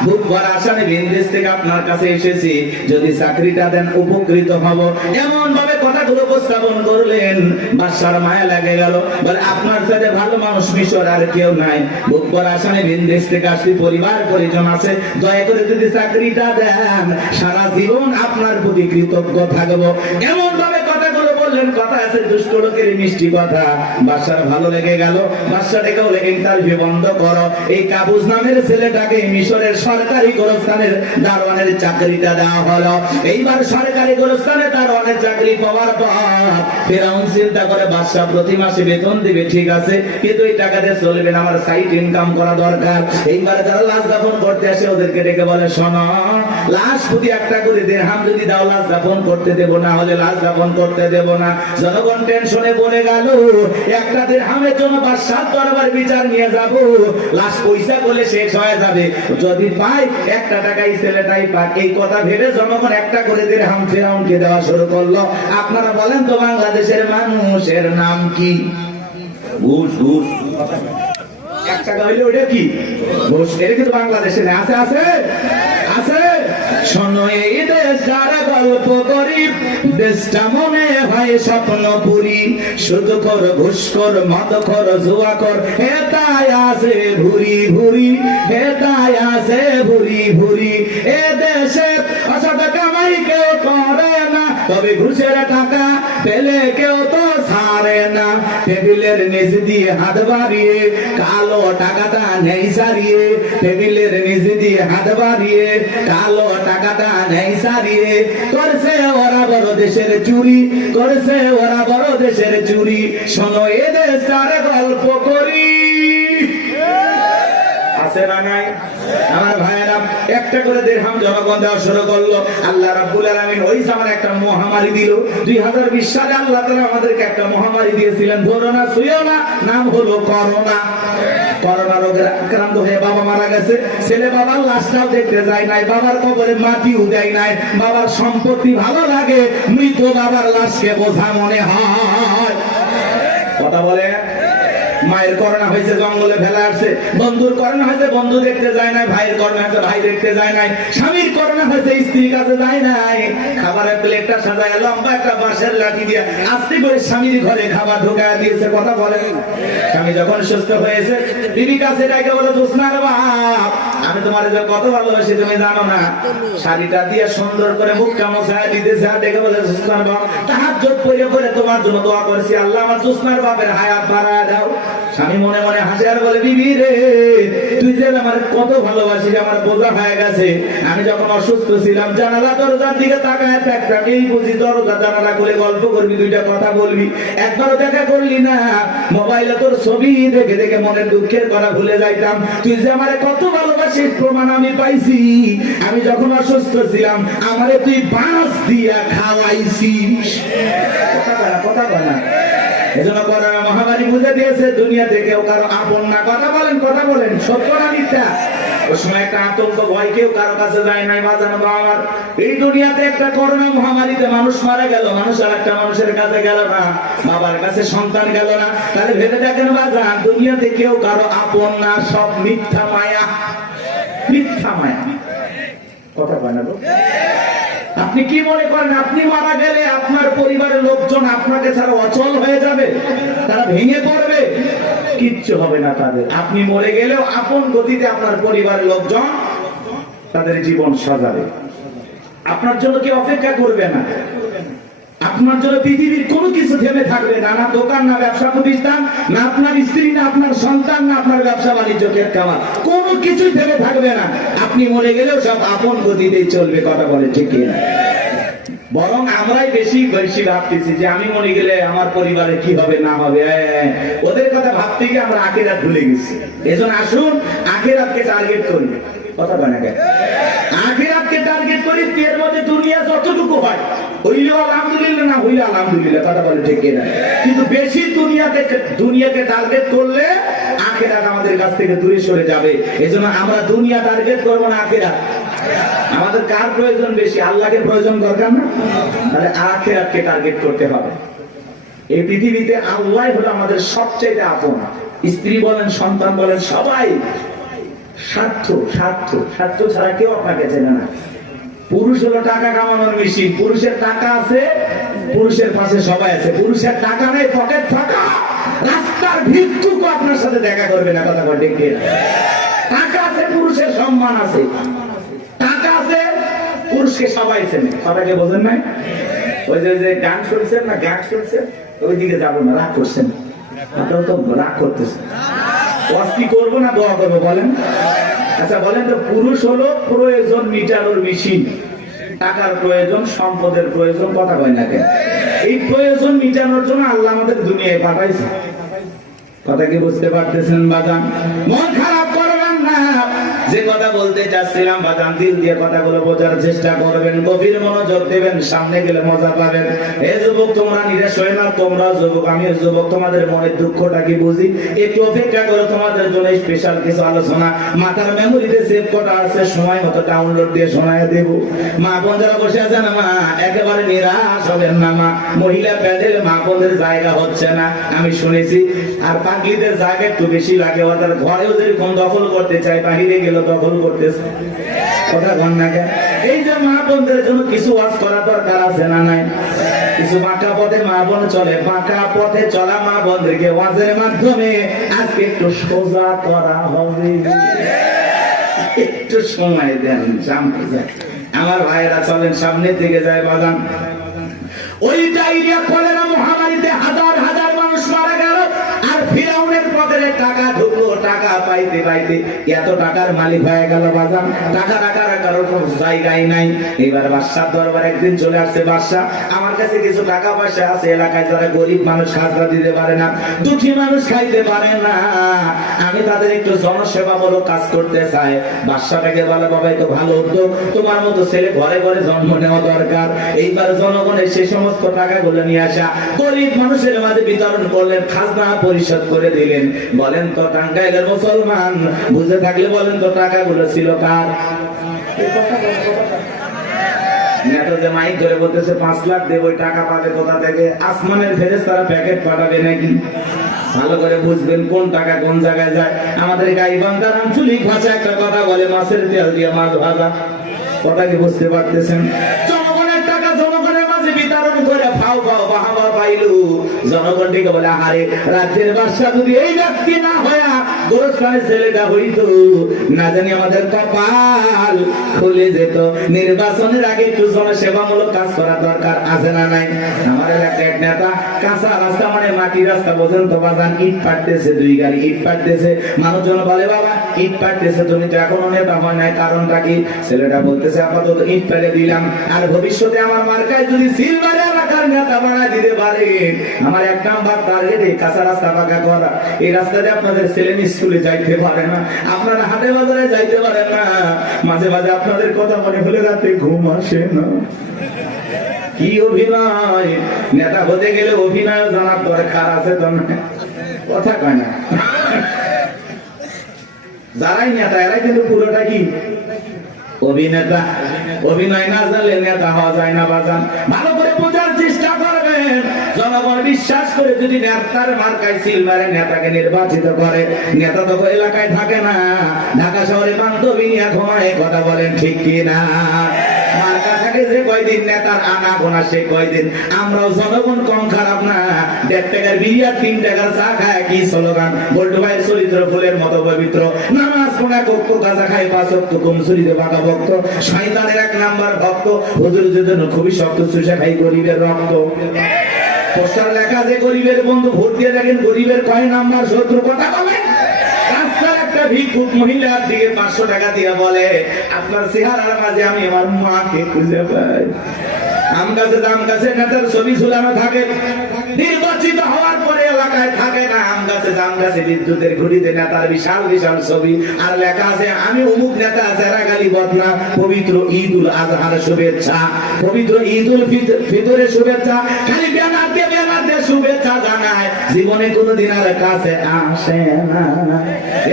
বুক ভরা আসামে বিদেশ থেকে আপনার কাছে এসেছি, যদি চাকরিটা দেন উপকৃত হব। এমন ভাবে কথাগুলো উপস্থাপন করলেন, বাদশার মায়া লাগে গেল, বলে আপনার সাথে ভালো মানুষ মিশর আর কেউ নাই, বুক ভরা আসামে বিদেশ থেকে আসছি, পরিবার পরিজন আছে, দয়া করে যদি চাকরিটা দেন সারা জীবন আপনার প্রতি কৃতজ্ঞ থাকবো। এমন ভাবে কথাগুলো বললেন, কথা আছে দুষ্ট লোকের মিষ্টি কথা। বাদশার ভালো লেগে গেল, বাদশা ডেকে বলে ইন্টারভিউ বন্ধ করো, এই কাবুজ নামের ছেলেটাকে মিশরের সরকারি গোরস্থানের দারোয়ানের চাকরিটা দেওয়া হলো। এইবার সরকারি গোরস্থানের দারোয়ানের চাকরি পাওয়ার পর ফেরাউন চিন্তা করে বাদশা প্রতি মাসে বেতন দিবে, ঠিক আছে, কিন্তু এই টাকা দিয়ে চলবে না, আমার সাইড ইনকাম করা দরকার। এইবার যারা লাশ দাফন করতে আসে ওদেরকে ডেকে বলে, শোনো, লাশ প্রতি একটা করে দিরহাম যদি দাও লাশ দাফন করতে দেব, না হলে লাশ দাফন করতে দেব না। জনগণ টেনশনে পড়ে গেল, একটা দিরহামের জন্য বাদশার দরবার বিচার নিয়ে যাব, লাশ পয়সা বলে শেষ হয়ে যাবে, যদি পাই 1 টাকাই ছেলেটাই পাক। এই কথা ভেবে জনগণ একটা করে দিরহাম ফেরাউনকে দেওয়া শুরু করলো। আপনারা বলেন তো বাংলাদেশের মানুষের নাম কি? ঘুষ। ঘুষ 1 টাকা হইলে ওটা কি ঘুষ? এটা কিন্তু বাংলাদেশে আছে আছে আছে। শোনো এই দেশ যারা গল্প করি, দেশটা মনে হয় স্বপ্নপুরী, শুধু কর ঘুষ কর মদ কর জুয়া কর, হেতায় আছে ভুরি ভুরি, হেতায় আছে ভুরি ভুরি। এ দেশে অসৎ কামাই কেউ করে না, তবে ঘুষের টাকা পেলে কেউ তো ছাড়ে না। টেবিলের নিচ দিয়ে হাত বাড়িয়ে কালো টাকাটা নেই সারিয়ে, টেবিলের নিচ দিয়ে হাত বাড়িয়ে কালো টাকাটা নেই সারিয়ে, করছে ওরা বড় দেশের চুরি, করছে ওরা বড় দেশের চুরি। শোনো এ দেশটার গল্প করি, আছে না নাই? আমার ভাইয়েরা, একটা করে দিরহাম জনগণ দেওয়া শুরু করলো। আল্লাহ রাব্বুল আলামিন ওই সময় একটা মহামারী দিল। 2020 সালে আল্লাহ তাআলা আমাদেরকে একটা মহামারী দিয়েছিলেন, ধরো না ছুঁয়ো না, নাম হলো করোনা। করোনা রোগে আক্রান্ত হয়ে বাবা মারা গেছে, ছেলে বাবার লাশটাও দেখতে যায় নাই, বাবার কবরে মাটিও দেয় নাই। বাবার সম্পত্তি ভালো লাগে, মৃত বাবার লাশকে বোঝা মনে হয়। কথা বলে, মায়ের করোনা হয়েছে জঙ্গলে ফেলা আসছে, বন্ধুর করোনা হয়েছে বন্ধু দেখতে যায় নাই, ভাইয়ের করোনা হয়েছে ভাই দেখতে যায় নাই, স্বামীর করোনা হয়েছে স্ত্রীর কাছে যায় নাই। খাবারের প্লেটটা সাজায় লম্বা একটা বাঁশের লাঠি দিয়ে আস্তে করে স্বামীর ঘরে খাবার ঢুকায় দিয়েছে। কথা বলেন, স্বামী যখন সুস্থ হয়েছে বিবি কাছে ডাকে বলে, জোসনার বাপ, আমি তোমার যে কত ভালোবাসি তুমি জানো না। শাড়িটা দিয়ে সুন্দর করে মুখটা মোছায় দিতেছে, আর ডেকে বলে, জোসনার বাপ, তাহাজ্জুদ পড়ে পড়ে তোমার জন্য দোয়া করেছি, আল্লাহ আমার জোসনার বাপের হায়াত বাড়ায় দাও। স্বামী মনে মনে হাসে আর বলে, বিবি রে, তুই যে আমার কত ভালোবাসিস, আমার বোঝা হয়ে গেছে। আমি যখন অসুস্থ ছিলাম জানালা দরজার দিকে তাকায় একটাকেই বুঝি, দরজা জানালা করে গল্প করবি, 2টা কথা বলবি, একবারও দেখা করলি না। মোবাইলে তোর ছবি দেখে দেখে মনের দুঃখের কথা ভুলে যাইতাম। তুই যে আমারে কত ভালোবাসিস প্রমাণ আমি পাইছি। আমি যখন অসুস্থ ছিলাম আমারে তুই বাঁশ দিয়া খাওয়াইছিস। কথা বলা না, এজন্য করোনা মহামারী বুঝে দিয়েছে দুনিয়াতে কেউ কারো আপন না। কথা বলেন সত্য না মিথ্যা? ওই সময় একটা আতঙ্ক ভয়, কেউ কারো কাছে যায় নাই। বাজানো আমার এই দুনিয়াতে একটা করোনা মহামারীতে মানুষ মারা গেল, মানুষ আর একটা মানুষের কাছে গেল না, বাবার কাছে সন্তান গেল না। তাহলে ভেবে দেখেন বাজান, দুনিয়াতে কেউ কারো আপন না, সব মিথ্যা মায়া, মিথ্যা মায়া। কথা বলে না, আপনি কি মনে করেন আপনি মারা গেলে আপনার পরিবারের লোকজন আপনাকে ছাড়া অচল হয়ে যাবে, তারা ভেঙে পড়বে? কিচ্ছু হবে না তাদের। আপনি মরে গেলেও আপন গতিতে আপনার পরিবারের লোকজন তাদের জীবন সাজাবে, আপনার জন্য কি অপেক্ষা করবে না। আপনার জন্য পৃথিবীর কোনো কিছু থেমে থাকবে না, না দোকান, না ব্যবসা প্রতিষ্ঠান, না আপনার স্ত্রী, না আপনার সন্তান, না আপনার ব্যবসা বাণিজ্য, ক্ষেত খামার, কোনো কিছুই থেমে থাকবে না। আপনি মরে গেলেও সব আপন গতিতেই চলবে। কথা বলে ঠিক না? বরং আমরাই বেশি বেশি ভাবতেছি যে আমি মরে গেলে আমার পরিবারে কি হবে না হবে, ওদের কথা ভাবতে গিয়ে আমরা আখিরাত ভুলে গেছি। এজন্য আসুন আখিরাতকে টার্গেট করি। কথা বলে না, আখিরাতকে টার্গেট করি। এর মধ্যে দুনিয়া যতটুকু হয় হইলেও আলহামদুলিল্লাহ, না হইলে আলহামদুলিল্লাহ। কথা বলে ঠিক না? কিন্তু বেশি দুনিয়াকে টার্গেট করলে আখিরাত আমাদের কাছ থেকে দূরে সরে যাবে। এজন্য আমরা দুনিয়া টার্গেট করবো না, আখিরাত। আমাদের কার প্রয়োজন বেশি? আল্লাহকে প্রয়োজন দরকার না? তাহলে আখিরাতকে টার্গেট করতে হবে। এই পৃথিবীতে আল্লাহ হলো আমাদের সবচেয়ে আপন। স্ত্রী বলেন, সন্তান বলেন, সবাই স্বার্থ স্বার্থ স্বার্থ ছাড়া কেউ আপনাকে চেনে না। পুরুষ হলো টাকা কামানোর মেশিন। পুরুষের টাকা আছে, পুরুষের পাশে সবাই আছে। পুরুষের টাকা নেই, পকেট ফাঁকা, রাস্তার ভিক্ষুকও আপনার সাথে দেখা করবে না। কথা বলে ঠিক না? টাকা আছে, পুরুষের সম্মান আছে। টাকা আছে, পুরুষকে সবাই চেনে। কথাকে বোঝেন নাই? ওই যে গান শুনছেন না, গান শুনছেন, ওইদিকে যাবো না, রাগ করছেন। আপনারা তো রাগ করতেছেন। অস্তি করবো না দোয়া করবো বলেন? আচ্ছা বলেন তো, পুরুষ হলো প্রয়োজন মিটানোর মেশিন। টাকার প্রয়োজন, সম্পদের প্রয়োজন, কথা কয় না কেন? এই প্রয়োজন মিটানোর জন্য আল্লাহ আমাদের দুনিয়ায় পাঠাইছে। কথা কি বুঝতে পারতেছেন বাজান? মন খারাপ করবেন না। যে কথা বলতে চাচ্ছিলাম বাজান, দিল দিয়ে কথাগুলো বোঝার চেষ্টা করবেন, গভীর মনোযোগ দেবেন, সামনে গেলে মজা পাবেন। এই যুবক, তোমরা নিরাশ হয়ে না, তোমরা যুবক, আমিও যুবক, তোমাদের মনের দুঃখটা কি বুঝি। একটু অপেক্ষা করো, তোমাদের জন্য স্পেশাল কিছু আলোচনা মাথার মেমোরিতে সেভ করা আছে, সময় মতো ডাউনলোড দিয়ে শোনায় দেব। মা বোন যারা বসে আছেন, মা একেবারে নিরাশ হবেন না। মা মহিলা প্যাডেল মা বোনদের জায়গা হচ্ছে না, আমি শুনেছি। আর পাগলিদের জায়গা একটু বেশি লাগে। ওদের ঘরেও যেরকম দখল করতে চায়, বাহিরে গেলে দখল করতেছে। কথা বল না কেন? এই যে মা বোনদের জন্য কিছু ওয়াজ করা দরকার আছে না নাই? কিছু বাঁকা পথে মা বোন চলে, বাঁকা পথে চলা মা বোনদেরকে ওয়াজের মাধ্যমে আজকে একটু সোজা করা হবে। একটু সময় দেন, সামনে যায়। আমার ভাইয়েরা চলেন, সামনের দিকে যায় বাগান। ওই ডায়রিয়া কলেরা মহামারীতে হাজার হাজার মানুষ মারা গেল। আর ফিরাউনের পকেটে টাকা ঢুকলো, টাকা পাইতে পাইতে এত টাকার মালিক হয়ে গেল বাজান। টাকা রাখার কারোর কোনো জায়গায় নাই। এবার বাদশার দরবার একদিন চলে আসছে, বাদশা আমার কাছে কিছু টাকা পয়সা আছে, এলাকায় যারা গরিব মানুষ খাজনা দিতে পারে না, দুঃখী মানুষ খাইতে পারে না, আমি তাদের একটু জনসেবামূলক কাজ করতে চাই। বাদশাটাকে বলে, বাবা তো ভালো উদ্যোগ, তোমার মতো ছেলে ঘরে ঘরে জন্ম নেওয়া দরকার। এইবার জনগণের সে সমস্ত টাকাগুলো নিয়ে আসা গরিব মানুষের মাঝে বিতরণ করলেন, খাজনা পরিশোধ করে দিলেন। বলেন তো টাঙ্গাইলের মুসলমান বুঝে থাকলে বলেন তো টাকাগুলো ছিল কার? নেতা যে মাইক ধরে বলতেছে 5 লাখ দেব, ওই টাকা পাবে কোথা থেকে? আসমানের ফেরেশতারা প্যাকেট পাঠাবে নাকি? ভালো করে বুঝবেন কোন টাকা কোন জায়গায় যায়। আমাদের গাইবান্ধার আঞ্চলিক ভাষা একটা কথা বলে, মাছের তেল দিয়ে মাছ ভাজা। কথা কি বুঝতে পারতেছেন? জনগণের টাকা জনগণের মাঝে বিতরণ করে ফাও ফাও বাহাবা পাইলু। জনগণ থেকে বলে, আরে রাজ্যের বাদশা যদি এই ব্যক্তি না হয়া গোরস্থানের ছেলেটা হইতো, না জানি আমাদের কপাল খুলে যেত। নির্বাচনের আগে একটু জনসেবামূলক কাজ করা দরকার আছে না নাই? আমার এলাকার এক নেতা কাঁচা রাস্তা, মানে মাটির রাস্তা বোঝেন তো বাজান, ইট পাড়তেছে, 2 গাড়ি ইট পাড়তেছে। মানুষজন বলে, বাবা ইট পাড়তেছে, তুমি তো এখনো নেতা হয় নাই, কারণটা কি? ছেলেটা বলতেছে, আপাতত ইট পেড়ে দিলাম, আর ভবিষ্যতে আমার মার্কায় যদি সিলভারে এলাকার নেতা বানায় দিতে পারে, আমার 1 নাম্বার টার্গেট এই কাঁচা রাস্তা পাকা করা। এই রাস্তাতে আপনাদের ছেলে স্কুলে যাইতে পারে না, আপনারা হাটে বাজারে যাইতে পারেন না, মাঝে মাঝে আপনাদের কথা মনে হলে রাতে ঘুম আসে না। কি অভিনয়! নেতা হতে গেলে অভিনয় জানার দরকার আছে তো না? কথা কয় না। যারাই নেতা এরাই কিন্তু পুরোটা কি অভিনেতা। অভিনয় না জানলে নেতা হওয়া যায় না বাজান। ভালো করে বোঝার চেষ্টা করবেন। জনগণ বিশ্বাস করে যদি নেতার মার্কায় সিল মারে, নেতাকে নির্বাচিত করে, নেতা তো এলাকায় থাকে না, ঢাকা শহরে বান্ধবী নিয়ে ঘুমায়। কথা বলেন ঠিক কি না? মার্কা থাকে যে কয়দিন নেতার আনা গোনা সে কয়দিন। আমরাও জনগণ কম খারাপ না, 1.5 টাকার বিরিয়ার 3 টাকার চা খায় কি স্লোগান, বল্টু ভাইয়ের চরিত্র ফুলের মতো পবিত্র, নামাজ পড়া কক্ষ গাঁজা খায় 5 ওয়াক্ত কমসুরিতে বাঁকা ভক্ত, শয়তানের 1 নাম্বার ভক্ত, হুজুরের জন্য খুবই শক্ত, চুষা খাই গরিবের রক্ত। পোস্টার লেখা যে গরিবের বন্ধু, ভোট দিয়ে দেখেন গরিবের কয় নাম্বার শত্রু, কথা বলেন। রাস্তার একটা ভিক্ষুক মহিলার দিকে 500 টাকা দিয়ে বলে, আপনার চেহারার মাঝে আমি আমার মাকে খুঁজে পাই। আম গাছে নেতার ছবি ঝুলানো থাকে, নির্বাচিত হওয়ার পরে এলাকায় থাকে না। জাম গাছে বিদ্যুতের ঘুড়িতে নেতার বিশাল বিশাল ছবি, আর লেখা আছে আমি অমুক নেতা, জেরাগালি বদনা, পবিত্র ঈদ উল আজহার শুভেচ্ছা, পবিত্র ঈদ উল ফিতরের শুভেচ্ছা, খালি ব্যানার দিয়ে শুভেচ্ছা জানায়, জীবনে কোনোদিন আর কাছে আসে না।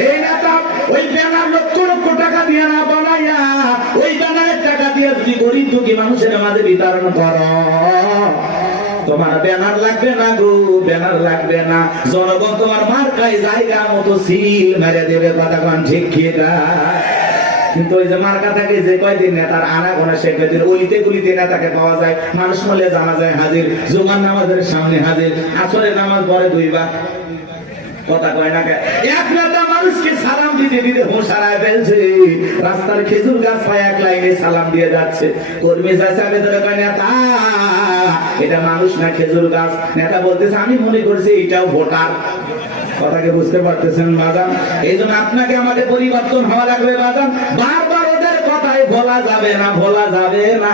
এই নেতা ওই ব্যানার লক্ষ লক্ষ টাকা দিয়ে না বানাইয়া, ওই ব্যানারের টাকা দিয়ে যদি গরিব দুঃখী মানুষের মাঝে বিতরণ করো, তোমার ব্যানার লাগবে না গো, ব্যানার লাগবে না। জনগণ তোমার মার্কায় জায়গা মতো সিল মেরে দেবে, কথা কোন ঠিক কি না? কিন্তু ওই যে মার্কা থাকে যে কয়দিন নেতার আনা গোনা সে কয়দিন, অলিতে গুলিতে নেতাকে পাওয়া যায়, মানুষ মরলে জানা যায় হাজির, জুমার নামাজের সামনে হাজির, আসরের নামাজ পড়ে 2 বার, কথা কয় না। এক নেতা মানুষকে সালাম দিতে দিতে হোসারায় ফেলছে, রাস্তার খেজুর গাছ পায় 1 লাইনে সালাম দিয়ে যাচ্ছে, কর্মী চাচা ভেতরে কয় নেতা এটা মানুষ না খেজুর গাছ। নেতা বলতেছে আমি মনে করছি এটাও ভোটার। কথাকে বুঝতে পারতেছেন বাজান? এই জন্য আপনাকে আমাদের পরিবর্তন হওয়া লাগবে বাজান। বারবার ওদের কথায় ভোলা যাবে না, ভোলা যাবে না।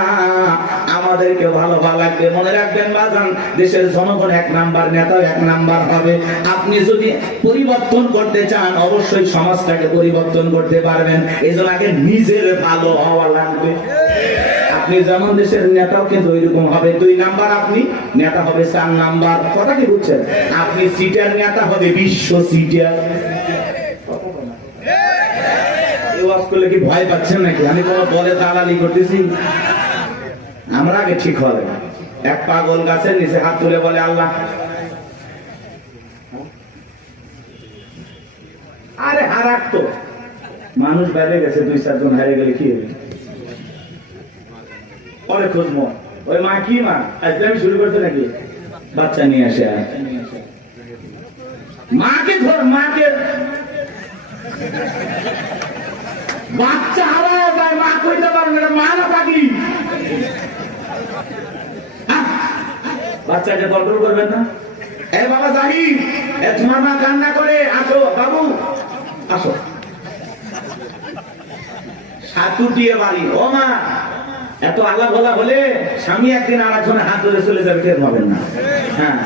আমাদেরকে ভালো লাগবে। মনে রাখবেন বাজান, দেশের জনগণ 1 নাম্বার, নেতা 1 নাম্বার হবে। আপনি যদি পরিবর্তন করতে চান, অবশ্যই সমাজটাকে পরিবর্তন করতে পারবেন। এই জন্য আগে নিজের ভালো হওয়া লাগবে। আপনি যেমন দেশের নেতাও কিন্তু ওইরকম হবে। 2 নাম্বার আপনি, নেতা হবে 4 নাম্বার। কথা কি বুঝছেন? আপনি সিটার, নেতা হবে বিশ্ব সিটার। করলে কি ভয় পাচ্ছেন নাকি? আমি কোন দলে দালালি করতেছি? আমরা আগে ঠিক হবে। এক পাগল গাছের নিচে হাত তুলে বলে আল্লাহ, আরে হারাক তো মানুষ বেড়ে গেছে, 2-4 জন হারিয়ে গেলে কি হবে? পরে খুঁজব ওই মা কি মা আজকে আমি শুরু করতে নাকি বাচ্চা নিয়ে আসে, মাকে ধর, মাকে বাচ্চা হারায় যায়, মা কইতে পারবে না, মা না পাগলি। বাচ্চাকে কন্ট্রোল করবেন না। এ বাবা জাহিদ, এ তোমার মা কান্না করে, আসো বাবু আসো। সাতু দিয়ে বাড়ি, ও মা এত আলা ভোলা হলে স্বামী একদিন আর একজনের হাত ধরে চলে যাবে, টের পাবেন না। হ্যাঁ,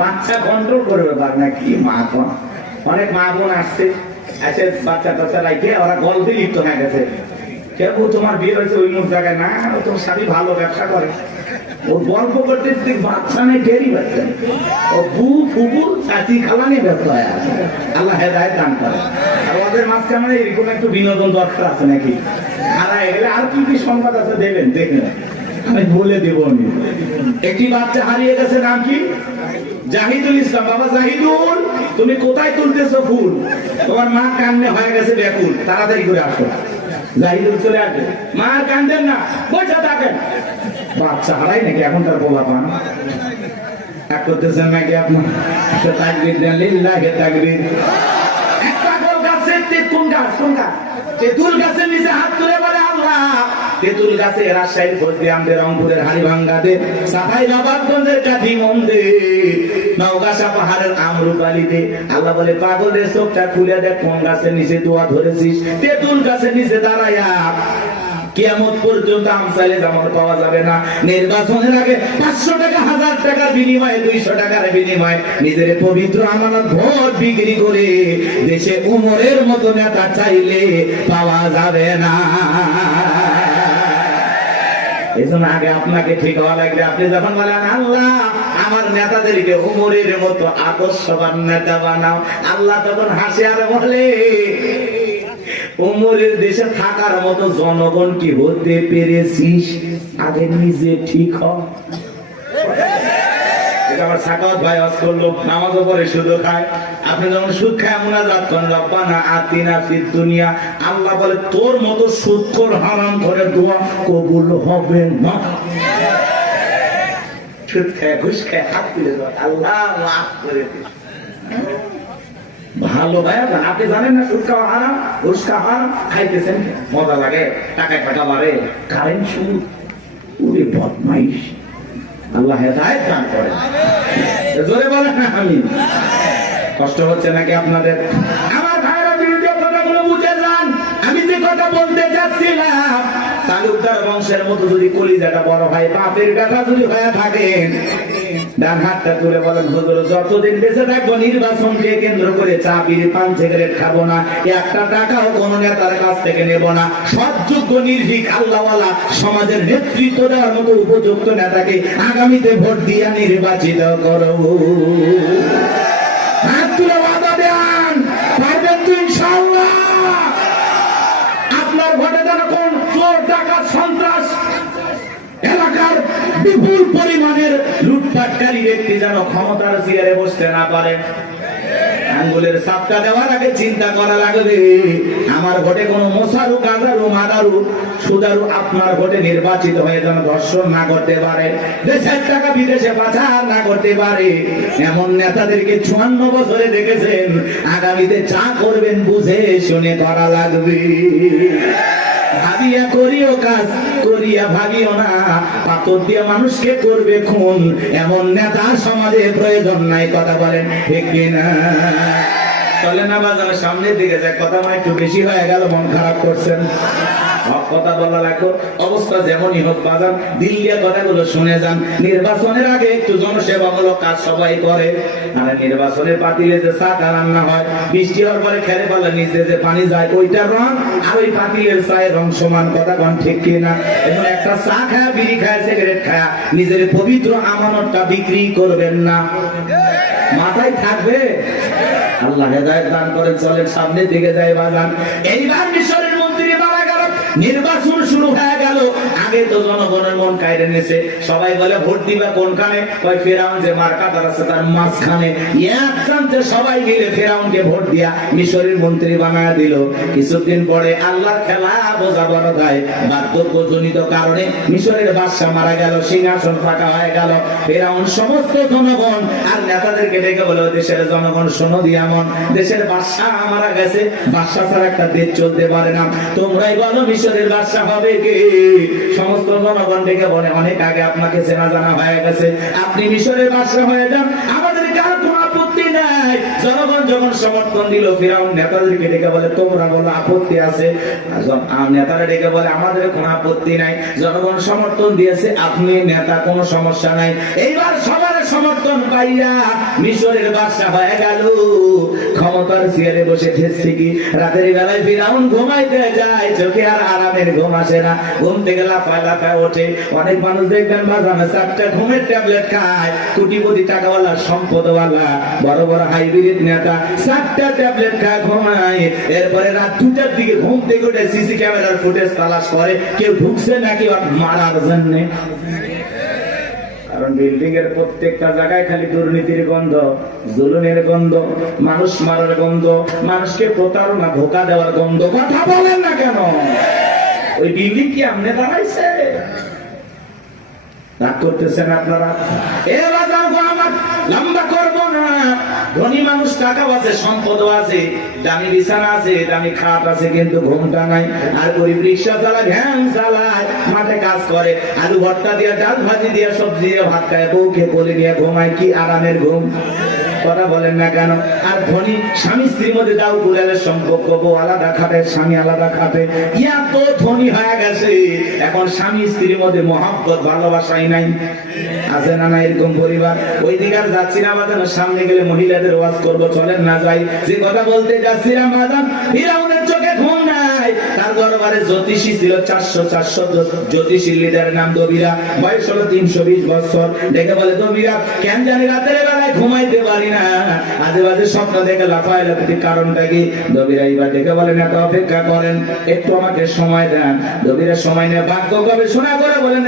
বাচ্চা কন্ট্রোল করবে না কি মা। অনেক মা বোন আসছে, এসে বাচ্চা টাচ্চা রাখে ওরা গল্পে লিপ্ত হয়ে গেছে। কেউ তোমার বিয়ে হয়েছে ওই মুখ জায়গায় না, তোমার স্বামী ভালো ব্যবসা করে, ও গল্প করতে বাচ্চা নেই, ঢেরি বাচ্চা, ও বু ফুবু চাচি খালা নিয়ে ব্যস্ত হয়। আল্লাহ হেদায়েত দান করে। আর ওদের মাঝখানে এরকম একটু বিনোদন দরকার আছে নাকি? হারায় গেলে আর কি কি সংবাদ আছে দেবেন, দেখবেন, আমি বলে দেব। একটি বাচ্চা হারিয়ে গেছে, নাম কি? জাহিদুল ইসলাম। বাবা জাহিদুল, তুমি কোথায় তুলতেছো ফুল? তোমার মা কান্নে হয়ে গেছে ব্যাকুল, তাড়াতাড়ি করে আসো। জাহিদুল চলে আসবে, মা কান্দেন না, বসে থাকেন। বাচ্চা হারাই নাকি এখনকার পোলা পান? এক করতেছেন নাকি আপনার? তাকবীর দেন, লিল্লাহি তাকবীর। একটা গোল গাছের তেঁতুল গাছ, কোনটা? তেঁতুল গাছের নিচে হাত তুলে বলে আল্লাহ, তেঁতুল গাছে রাজশাহীর ফজলিয়ামদে, রংপুরের হাড়িভাঙ্গাতে, সাফাই নবাবগঞ্জের কাঠিমন্দে, নওগাঁসা পাহাড়ের আমরুপালিতে। আল্লাহ বলে পাগলের চোখটা খুলে দেখ, কোন গাছের নিচে দোয়া ধরেছিস? তেঁতুল গাছের নিচে দাঁড়ায়া। কিয়ামত পর্যন্ত আমসালে জামাত পাওয়া যাবে না। নির্বাচনের আগে 500 টাকা, 1000 টাকার বিনিময়ে, 200 টাকার বিনিময়ে নিজের পবিত্র আমানত ভোট বিক্রি করে দেশে উমরের মতো নেতা চাইলে পাওয়া যাবে না। এই জন্য আগে আপনাকে ঠিক হওয়া লাগবে। আপনি যখন বলেন আল্লাহ আমার নেতাদেরকে উমরের মতো আদর্শবান নেতা বানাও, আল্লাহ তখন হাসে আর বলে উমরের দেশে থাকার মতো জনগণ কি হতে পেরেছিস? আগে নিজে ঠিক হ। আমার সাকাওয়াত ভাই ওয়াজ করলো, নামাজও পড়ে সুদও খায়। আপনি যখন সুদ খায় মুনাজাত করেন রব্বানা আতিনা ফিদ দুনিয়া, আল্লাহ বলে তোর মতো সুদখোর হারাম করে দোয়া কবুল হবে না। সুদ খায় ঘুষ খায় হাত তুলে আল্লাহ মাফ করে দিন। ভালো ভাইয়া, আপনি জানেন না সুদ খাওয়া হারাম, ঘুষ খাওয়া হারাম, খাইতেছেন মজা লাগে, টাকায় টাকা বাড়ে, কারেন্ট সুদ, ওরে বদমাইশ। আল্লাহ হেদায়েত দান করে। জোরে বলেন না আমিন। কষ্ট হচ্ছে নাকি আপনাদের? আমার ভাইরা ভিডিও কথাগুলো বুঝে যান। আমি যে কথা বলতে যাচ্ছিলাম, তালুকদার বংশের মতো যদি কলিজাটা বড় হয়, বাপের কথা যদি হয়ে থাকেন, ডান হাতটা তুলে বলেন হুজুর যতদিন বেঁচে থাকবো নির্বাচনকে কেন্দ্র করে চা বিড়ি পান সিগারেট খাবো না, একটা টাকাও কোন নেতার কাছ থেকে নেব না, সৎযোগ্য নির্ভীক আল্লাহওয়ালা সমাজের নেতৃত্ব দেওয়ার মতো উপযুক্ত নেতাকে আগামীতে ভোট দিয়া নির্বাচিত করব। হাত তুলে ওয়াদা দেন, পারবেন তো ইনশাআল্লাহ? আপনার ভোটে যেন কোন চোর ডাকাত সন্ত্রাস এলাকার বিপুল পরিমাণের লুটপাটকারী ব্যক্তি যেন ক্ষমতার চেয়ারে বসতে না পারে। আঙ্গুলের সাপটা দেওয়ার আগে চিন্তা করা লাগবে, আমার ভোটে কোনো মোসারু গাজারু মাদারু সুদারু আপনার ভোটে নির্বাচিত হয়ে যেন ধর্ষণ না করতে পারে, দেশের টাকা বিদেশে পাচার না করতে পারে। এমন নেতাদেরকে 54 বছরে দেখেছেন। আগামীতে যা করবেন বুঝে শুনে করা লাগবে। ভাবিয়া করিও কাজ, করিয়া ভাবিও না, পাথর দিয়ে মানুষকে করবে খুন, এমন নেতা সমাজে প্রয়োজন নাই। কথা বলেন ঠিক কিনা? চলে না বাজার সামনের দিকে যায়, কথা মানে একটু বেশি হয়ে গেল, মন খারাপ করছেন। কথা বলা লাগলো, অবস্থা যেমনই হোক বাজার দিল দিয়ে কথাগুলো শুনে যান। নির্বাচনের আগে একটু জনসেবামূলক কাজ সবাই করে, আর নির্বাচনের পাতিলে যে চা রান্না হয়, বৃষ্টি হওয়ার পরে খেলে পারলে নিচে যে পানি যায় ওইটা রং আর ওই পাতিলের চায়ের রং সমান। কথা কন ঠিক কিনা? এখন একটা চা খায়, বিড়ি খায়, সিগারেট খায়, নিজের পবিত্র আমানতটা বিক্রি করবেন না। মাথায় থাকবে। আল্লাহ হেদায়েত দান করে। চলেন সামনের দিকে যাই বাজান। এইবার মিশরের মন্ত্রী মারা গেল, নির্বাচন শুরু হয়ে গেল। আগে তো জনগণের মন কায়রে নিয়েছে, সবাই বলে ভোট দিবা কোনখানে? কয় ফেরাউন যে মার্কাটার আছে তার মাঝখানে। এক চান্সে সবাই মিলে ফেরাউনকে ভোট দিয়া মিশরের মন্ত্রী বানায় দিল। কিছুদিন পরে আল্লাহর খেলা বোঝা বড় যায়, বার্ধক্যজনিত কারণে মিশরের বাদশা মারা গেল, সিংহাসন ফাঁকা হয়ে গেল। ফেরাউন সমস্ত জনগণ আর নেতাদেরকে ডেকে বলে, দেশের জনগণ শোনো দিয়া মন, দেশের বাদশা মারা গেছে, বাদশা ছাড়া একটা দেশ চলতে পারে না, তোমরাই বলো মিশরের বাদশা হবে কে? সমস্ত জনগণ ডেকে বলে, অনেক আগে আপনাকে চেনা জানা হয়ে গেছে, আপনি মিশরের বাদশা হয়ে যান, আমাদের কার কোনো আপত্তি নাই। জনগণ যখন সমর্থন দিল, ফিরাউন নেতাদেরকে ডেকে বলে, তোমরা বলো আপত্তি আছে? নেতারা ডেকে বলে, আমাদের কোনো আপত্তি নাই, জনগণ সমর্থন দিয়েছে, আপনি নেতা, কোনো সমস্যা নাই। এইবার সবার সমর্থন পাইয়া মিশরের বাদশা হয়ে গেল, ক্ষমতার চেয়ারে বসে ঠেসছে কি। রাতের বেলায় ফিরাউন ঘুমাইতে যায়, চোখে আর আরামের ঘুম আসে না, ঘুম থেকে লাফায় লাফায় ওঠে। অনেক মানুষ দেখবেন বাজানে 4টা ঘুমের ট্যাবলেট খায়, কোটিপতি টাকাওয়ালা সম্পদওয়ালা বড় বড় হাইব্রিড নেতা 4টা ট্যাবলেট খায়, ঘুমায়। এরপরে রাত 2টার দিকে ঘুম থেকে উঠে সিসি ক্যামেরার ফুটেজ তালাশ করে, কেউ ঢুকছে নাকি মারার জন্য। কারণ বিল্ডিং এর প্রত্যেকটা জায়গায় খালি দুর্নীতির গন্ধ, জুলুমের গন্ধ, মানুষ মারার গন্ধ, মানুষকে প্রতারণা ধোঁকা দেওয়ার গন্ধ। কথা বলেন না কেন? ওই বিল্ডিং কি আমনে দাঁড়াইছে? রাগ করতেছেন আপনারা? এবার আমার লম্বা করব না। ধনী মানুষ টাকা আছে, সম্পদ আছে, দামি বিছানা আছে, দামি খাট আছে, কিন্তু ঘুমটা নাই। আর গরিব রিক্সা চালায়, ভ্যান চালায়, মাঠে কাজ করে, আলু ভর্তা দিয়ে, ডাল ভাজি দিয়ে, সবজি দিয়ে ভাত খায়, বউকে কোলে নিয়ে ঘুমায়, কি আরামের ঘুম। কথা বলেন না কেন? আর ধনী স্বামী স্ত্রীর মধ্যে দাও কুড়ালের সম্পর্ক, বউ আলাদা খাটে, স্বামী আলাদা খাটে, ইয়া তো ধনী হয়ে গেছে, এখন স্বামী স্ত্রীর মধ্যে মহব্বত ভালোবাসাই নাই। আছে না না এরকম পরিবার? ওই দিকে আর যাচ্ছি না বাজান, সামনে গেলে মহিলাদের ওয়াজ করবো, চলেন না যাই। যে কথা বলতে যাচ্ছিলাম বাজান, ফিরাউনের চোখে ঘুম নাই। তার দরবারে জ্যোতিষী ছিল 400 জ্যোতিষী, লিডার নাম দবিরা, বয়স হলো 320 বছর। দেখে বলে, দবিরা কেন জানি রাতের বেলায় ঘুমাইতে পারি না, আজে বাজে স্বপ্ন দেখে লাফায় লাফি, কারণটা কি? দবিরা এইবার দেখে বলেন, এত অপেক্ষা করেন, একটু আমাকে সময় দেন। দবিরা সময় নিয়ে বাক্য গবেষণা করে বলেন,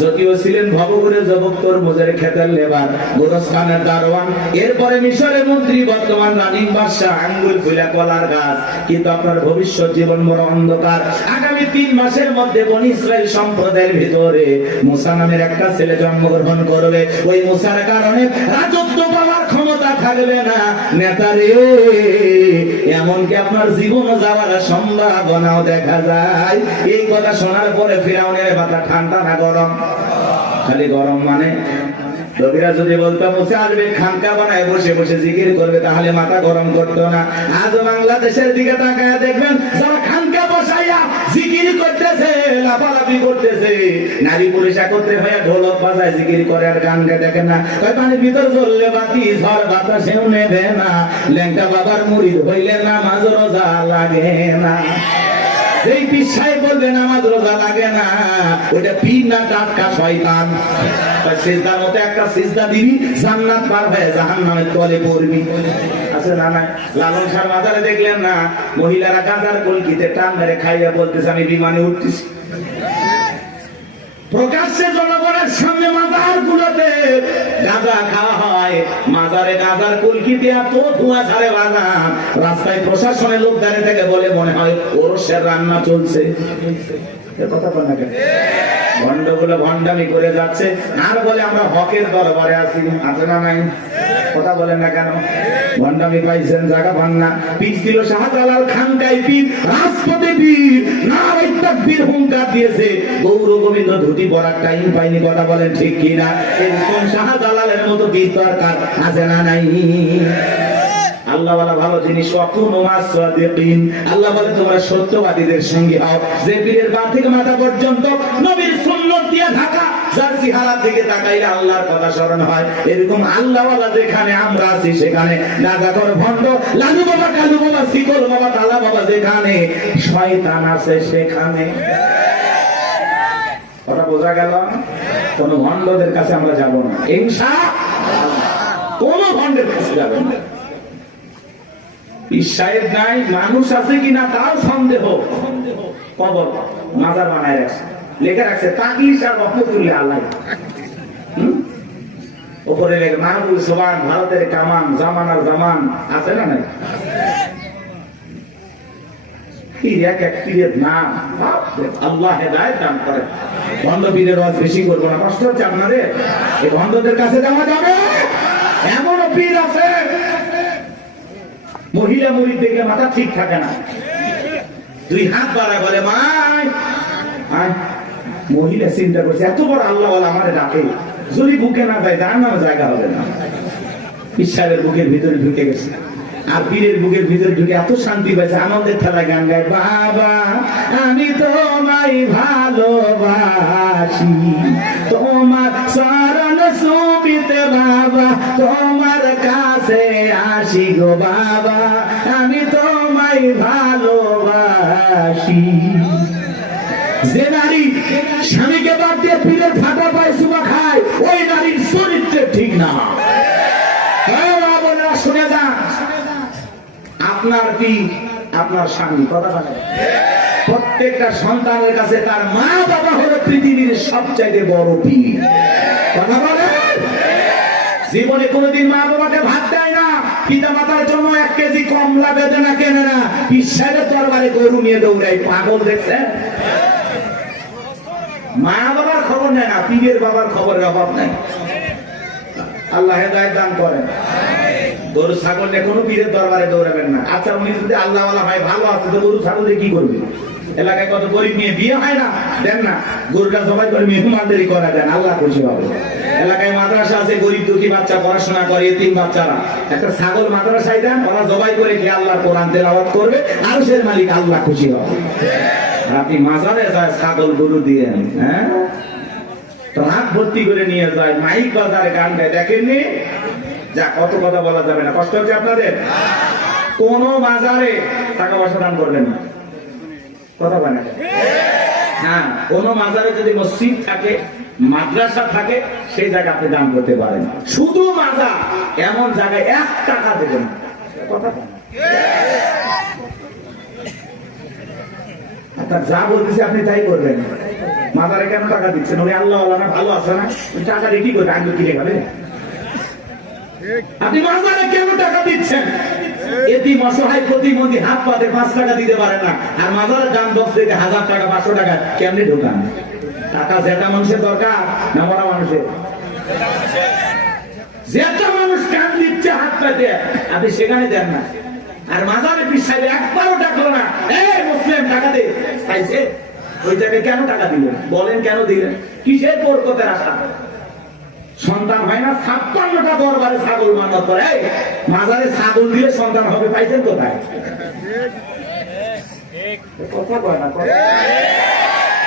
যদিও ছিলেন ভবঘুরে জবক তরমুজের ক্ষেতের লেবার, গোরস্থানের দারোয়ান, এরপরে মিশরের মন্ত্রী, বর্তমান রানিং বাদশাহ, আঙ্গুল ফুলা কলার গাছ। কিন্তু আপনার ভবিষ্যৎ জীবন বড় অন্ধকার। আগামী 3 মাসের মধ্যে বনি ইসরাইল সম্প্রদায়ের ভিতরে মুসা নামের একটা ছেলে জন্মগ্রহণ করবে। ওই মুসার কারণে রাজত্ব পাওয়ার ক্ষমতা থাকবে না নেতারে, এমনকি আপনার জীবন যাওয়ার সম্ভাবনাও দেখা যায়। এই কথা শোনার পরে ফিরাউনের মাথা ঠান্ডা না গরম? খালি গরম মানে রবিরা যদি বলতো মুসা আসবে খানকা বানায় বসে বসে জিকির করবে, তাহলে মাথা গরম করতো না। আজ বাংলাদেশের দিকে তাকায় দেখবেন যারা খানকা বসাইয়া জিকির করতেছে, লাফালাফি করতেছে, নারী পুরুষ একত্রে হয়ে ঢোলক বাজায় জিকির করে আর গান গায়, দেখে না পানির ভিতর জ্বললে বাতি ঝড় বাতাসেও নেবে না, ল্যাংটা বাবার মুরিদ হইলে নামাজ রোজা লাগে না। যেই পীর সাহেব বলবে নামাজ রোজা লাগে না, ওইটা পীর না টাটকা শয়তান। সিজদার মতো একটা সিজদা দিবি, জান্নাত পার হয়ে জাহান্নামের তলে পড়বি। আচ্ছা না না, লালন শাহ বাজারে দেখলেন না, মহিলারা গাঁজার কলকিতে টান মেরে খাইয়া বলতেছে আমি বিমানে উঠতেছি। প্রকাশ্যে জনগণের সামনে মাজার গুলোতে গাঁজা খাওয়া হয়, মাজারে গাঁজার কলকিতে এত ধোঁয়া ছাড়ে বাজার, রাস্তায় প্রশাসনের লোক দাঁড়িয়ে থেকে বলে মনে হয় ওরসের রান্না চলছে। কথা বল না কেন? ভণ্ডগুলো ভণ্ডামি করে যাচ্ছে আর বলে আমরা হকের দরবারে আছি। আছে না নাই? কথা বলেন না কেন? ভণ্ডামি পাইছেন, জায়গা পান না। পিছ দিল শাহজালাল খানকাই পীর, রাজপথে পীর, নারায়ে তাকবীর হুঙ্কার দিয়েছে, গৌর গোবিন্দ ধুতি পরার টাইম পাইনি। কথা বলেন ঠিক কিনা? এরকম শাহজালালের মতো পীর দরকার আছে না নাই? আল্লাহ বলা ভালো জিনিস, আল্লাহ বলে তোমরা সত্যবাদীদের সঙ্গে হও। যে পীরের পা থেকে মাথা পর্যন্ত নবীর সুন্নাত দিয়ে ঢাকা, যার চেহারার দিকে তাকাইলে আল্লাহর কথা স্মরণ হয়, এরকম আল্লাহ ওয়ালা যেখানে আমরা আছি সেখানে নাজাকর ভণ্ড, লালু বাবা, কালু বাবা, শিকল বাবা, তালা বাবা যেখানে, শয়তান আছে সেখানে। কথা বোঝা গেল? কোন ভণ্ডদের কাছে আমরা যাব না ইনশাআল্লাহ, কোন ভণ্ডের কাছে যাব না। সাহেব নাই, মানুষ আছে কিনা তাও সন্দেহ। কবর মাজার বানায় রাখছে, লেখা রাখছে তাকলিশ আর রহমতুল্লাহ আল্লাহ, ওপরে লেখে মাহবুব সোবান, ভারতের কামান, জামানার জামান। আছে না নাই? এক এক পীরের নাম, আল্লাহ হেদায়েত দান করে। ভণ্ড পীরের ওয়াজ বেশি করবো না, কষ্ট হচ্ছে আপনাদের? এই ভণ্ডদের কাছে যাওয়া যাবে? এমনও পীর আছে মহিলা মুরিদ দেখলে মাথা ঠিক থাকে না, 2 হাত বাড়ায় বলে মাই। মহিলা চিন্তা করছে এত বড় আল্লাহ আমাদের ডাকে, যদি বুকে না যায় জাহান্নামে জায়গা হবে না। ঈশ্বরের বুকের ভিতরে ঢুকে গেছে, আর পীরের বুকের ভিতরে ঢুকে এত শান্তি পাইছে, আনন্দের ঠেলায় গান গায়, বাবা আমি তোমায় ভালোবাসি, তোমার চরণ ছুঁইতে বাবা তোমার কাছে আসি গো বাবা, আমি তোমায় ভালোবাসি। যে নারী স্বামীকে বাদ দিয়ে পীরের ফাটা পায় সুমা খায়, ওই নারীর চরিত্র ঠিক না। শুনে যান, আপনার পীর আপনার স্বামী। কথা বলে প্রত্যেকটা সন্তানের কাছে তার মা বাবা হলো পৃথিবীর সবচাইতে বড় পীর। কথা বলে জীবনে কোনোদিন মা বাবাকে ভাত দেয় না, পিতা মাতার জন্য 1 কেজি কমলা বেদনা কেনে না, পিসাইয়ের দরবারে গরু নিয়ে দৌড়ায়। পাগল দেখছেন? মা বাবার খবর নেয় না, পীরের বাবার খবরের অভাব নাই। আল্লাহ হেদায়েত দান করেন। গরু ছাগল নিয়ে কোনো পীরের দরবারে দৌড়াবেন না। আচ্ছা উনি যদি আল্লাহ ওয়ালা হয়, ভালো আছে, তো গরু ছাগল দিয়ে কি করবে? এলাকায় কত গরিব নিয়ে বিয়ে হয় না, দেন না, গরুটা জবাই করে মেহমানদারি করা দেন, আল্লাহ খুশি হবে। এলাকায় মাদ্রাসা আছে, গরিব দুঃখী বাচ্চা পড়াশোনা করে, এতিম বাচ্চারা, একটা ছাগল মাদ্রাসায় দেন, ওরা জবাই করে খেয়ে আল্লাহর কোরআন তেলাওয়াত করবে, আরশের মালিক আল্লাহ খুশি হবে। আপনি মাজারে যায় ছাগল গরু দিয়ে, হ্যাঁ ট্রাক ভর্তি করে নিয়ে যায়, মাইক বাজারে গান গায়, দেখেননি? যা কত কথা বলা যাবে না, কষ্ট হচ্ছে আপনাদের? কোন বাজারে টাকা পয়সা দান করবেন না। কথা বলে না? হ্যাঁ, কোন মাজারে যদি মসজিদ থাকে, মাদ্রাসা থাকে, সেই জায়গায় আপনি দান করতে পারেন। শুধু মাজার এমন জায়গায় 1 টাকা দেবেন না। কথা যা বলতেছি আপনি তাই করবেন। মাজারে কেন টাকা দিচ্ছেন? উনি আল্লাহ না ভালো আছে না, ওই টাকা রেডি করে আগে কিনে খাবে। আপনি মাজারে কেন টাকা দিচ্ছেন? এটি অসহায় প্রতিবন্ধী হাত পাতে 5 টাকা দিতে পারে না, আর মাজারের দাম বক্স থেকে 1000 টাকা 500 টাকা কেমনি ঢোকান? টাকা যেটা মানুষের দরকার না মরা মানুষের? যেটা মানুষ কান দিচ্ছে হাত পাতে, আপনি সেখানে দেন না। আর মাজারে পিছাইলে একবারও ডাকলো না, এই মুসলিম টাকা দে, চাইছে ওই জায়গায় কেন টাকা দিলেন? বলেন কেন দিলেন? কিসের বরকতের আশা? সন্তান হয় না 56টা দরবারে ছাগল মানত করে, মাজারে ছাগল দিয়ে সন্তান হবে, পাইছেন কোথায়? কথা কয় না।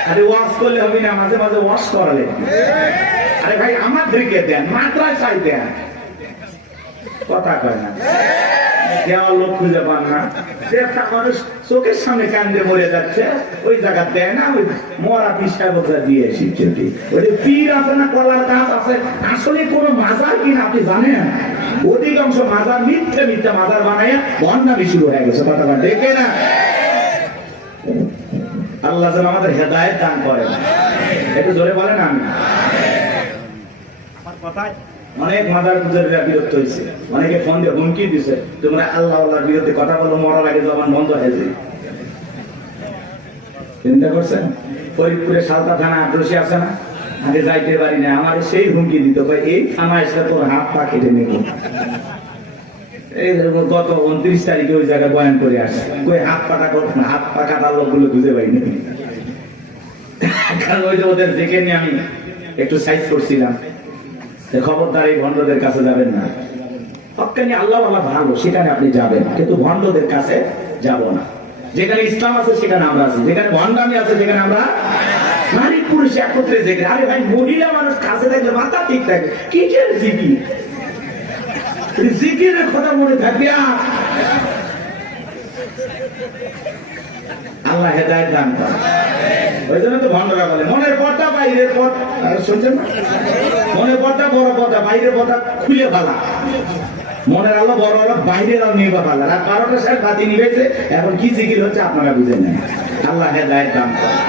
আরে ওয়াশ করলে হবে না, মাঝে মাঝে ওয়াশ করালে। আরে ভাই আমাদেরকে দেন, মাদ্রাসায় দেন, কথা কয় না। দেওয়ার লোক খুঁজে পান না, সে একটা মানুষ চোখের সামনে কান্দে মরে যাচ্ছে, ওই জায়গা দেয় না, ওই মরা পিসা বোঝা দিয়ে এসেছে। ওই যে পীর আছে না, কলার গাছ আছে, আসলে কোন মাজার কিনা আপনি জানেন? অধিকাংশ মাজার মিথ্যে মিথ্যে মাজার বানায় বন্যামি শুরু হয়ে গেছে, কথা দেখে না। আল্লাহ যেন আমাদের হেদায়েত দান করেন, একটু জোরে বলেন আমি। আমার কথায় অনেক মাদার গুজরিরা বিরক্ত হয়েছে, অনেকে ফোন দিয়ে হুমকি দিছে, তোমরা আল্লাহ আল্লাহর বিরুদ্ধে কথা বলো, মরা লাগে জবান বন্ধ হয়ে যায়। চিন্তা করছেন? ফরিদপুরে সালতা থানা আক্রোশী আছে না, আগে যাইতে পারি না, আমার সেই হুমকি দিত, এই থানা এসে তোর হাত পা কেটে নেব। এই গত 29 তারিখে ওই জায়গায় বয়ান করে আসছে, কই হাত পাটা করত না, হাত পা কাটার লোকগুলো বুঝে পাইনি। কারণ ওই যে ওদের দেখে নিয়ে আমি একটু সাইজ করছিলাম, খবরদার এই ভণ্ডদের কাছে যাবেন না। হক্কানি আল্লাহ আল্লাহ ভালো, সেখানে আপনি যাবেন, কিন্তু ভণ্ডদের কাছে যাব না। যেখানে ইসলাম আছে সেখানে আমরা আছি, যেখানে ভণ্ডামি আছে সেখানে আমরা নারী পুরুষ একত্রে দেখে। আরে ভাই, মহিলা মানুষ কাছে থাকলে মাথা ঠিক থাকে, কিসের জিকির? জিকিরের কথা মনে থাকবে। আল্লাহ হেদায়েত দান করেন। ওই জন্য তো ভণ্ডরা বলে মনের পর্দা বাইরের পর্দা, শুনছেন না? মনের পর্দা বড় পর্দা, বাইরের পর্দা খুলে ফেলা। মনের আলো বড় আলো, বাইরের আলো নিয়ে ফেলা। রাত 12টা সাথে বাতি নিবেছে, এখন কি জিকির হচ্ছে আপনারা বুঝেন না। আল্লাহ হেদায়েত দান করেন।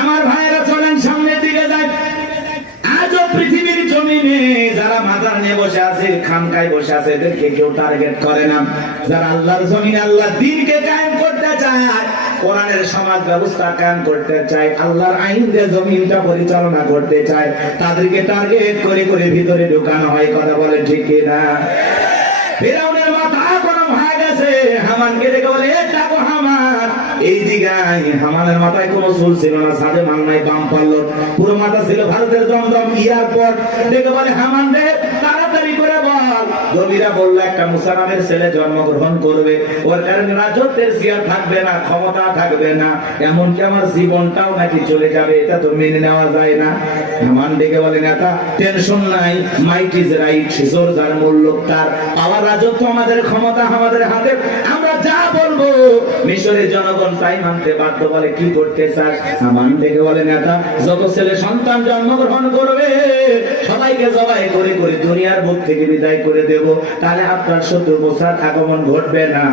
আমার ভাইয়েরা চলেন সামনের দিকে যায়। আজও পৃথিবীর জমিনে যারা মাজার নিয়ে বসে আছে, খানকায় বসে আছে, এদেরকে কেউ টার্গেট করে না। যারা আল্লাহর জমিনে আল্লাহ দ্বীনকে কায়েম করতে চায়, কোরআনের সমাজ ব্যবস্থা কায়েম করতে চায়, আল্লাহর আইন দিয়ে জমিনটা পরিচালনা করতে চায়, তাদেরকে টার্গেট করে করে ভিতরে ঢোকানো হয়। কথা বলে ঠিক না? ফিরআউনের মাথা গরম হয়ে গেছে, হামানকে দেখে বলে, এটা তো হামান। এই দিগায় হামানের মাথায় কোনো চুল ছিল না, সাদে মাল নাই, বাম পারল, পুরো মাথা ছিল ভারতের দমদম এয়ারপোর্ট। দেখে বলে, হামান রে তাড়াতাড়ি করে বল। নবীরা বলল, একটা মুসা নামের ছেলে জন্মগ্রহণ করবে, ওর কারণে রাজত্বের চেয়ার থাকবে না, ক্ষমতা থাকবে না, এমনকি আমার জীবনটাও নাকি চলে যাবে, এটা তো মেনে নেওয়া যায় না। হামান ডেকে বলে, নেতা টেনশন নাই, মাইট ইজ রাইট, জোর যার মূল্য তার, পাওয়ার রাজত্ব আমাদের, ক্ষমতা আমাদের হাতে, আমরা যা বলবো মিশরের জনগণ তাই মানতে বাধ্য। বলে, কি করতে চাস? হামান ডেকে বলে, নেতা যত ছেলে সন্তান জন্মগ্রহণ করবে সবাইকে জবাই করে করে দুনিয়ার বুক থেকে বিদায় করে দেব, তাহলে আপনার শত্রু মোসার আগমন ঘটবে না।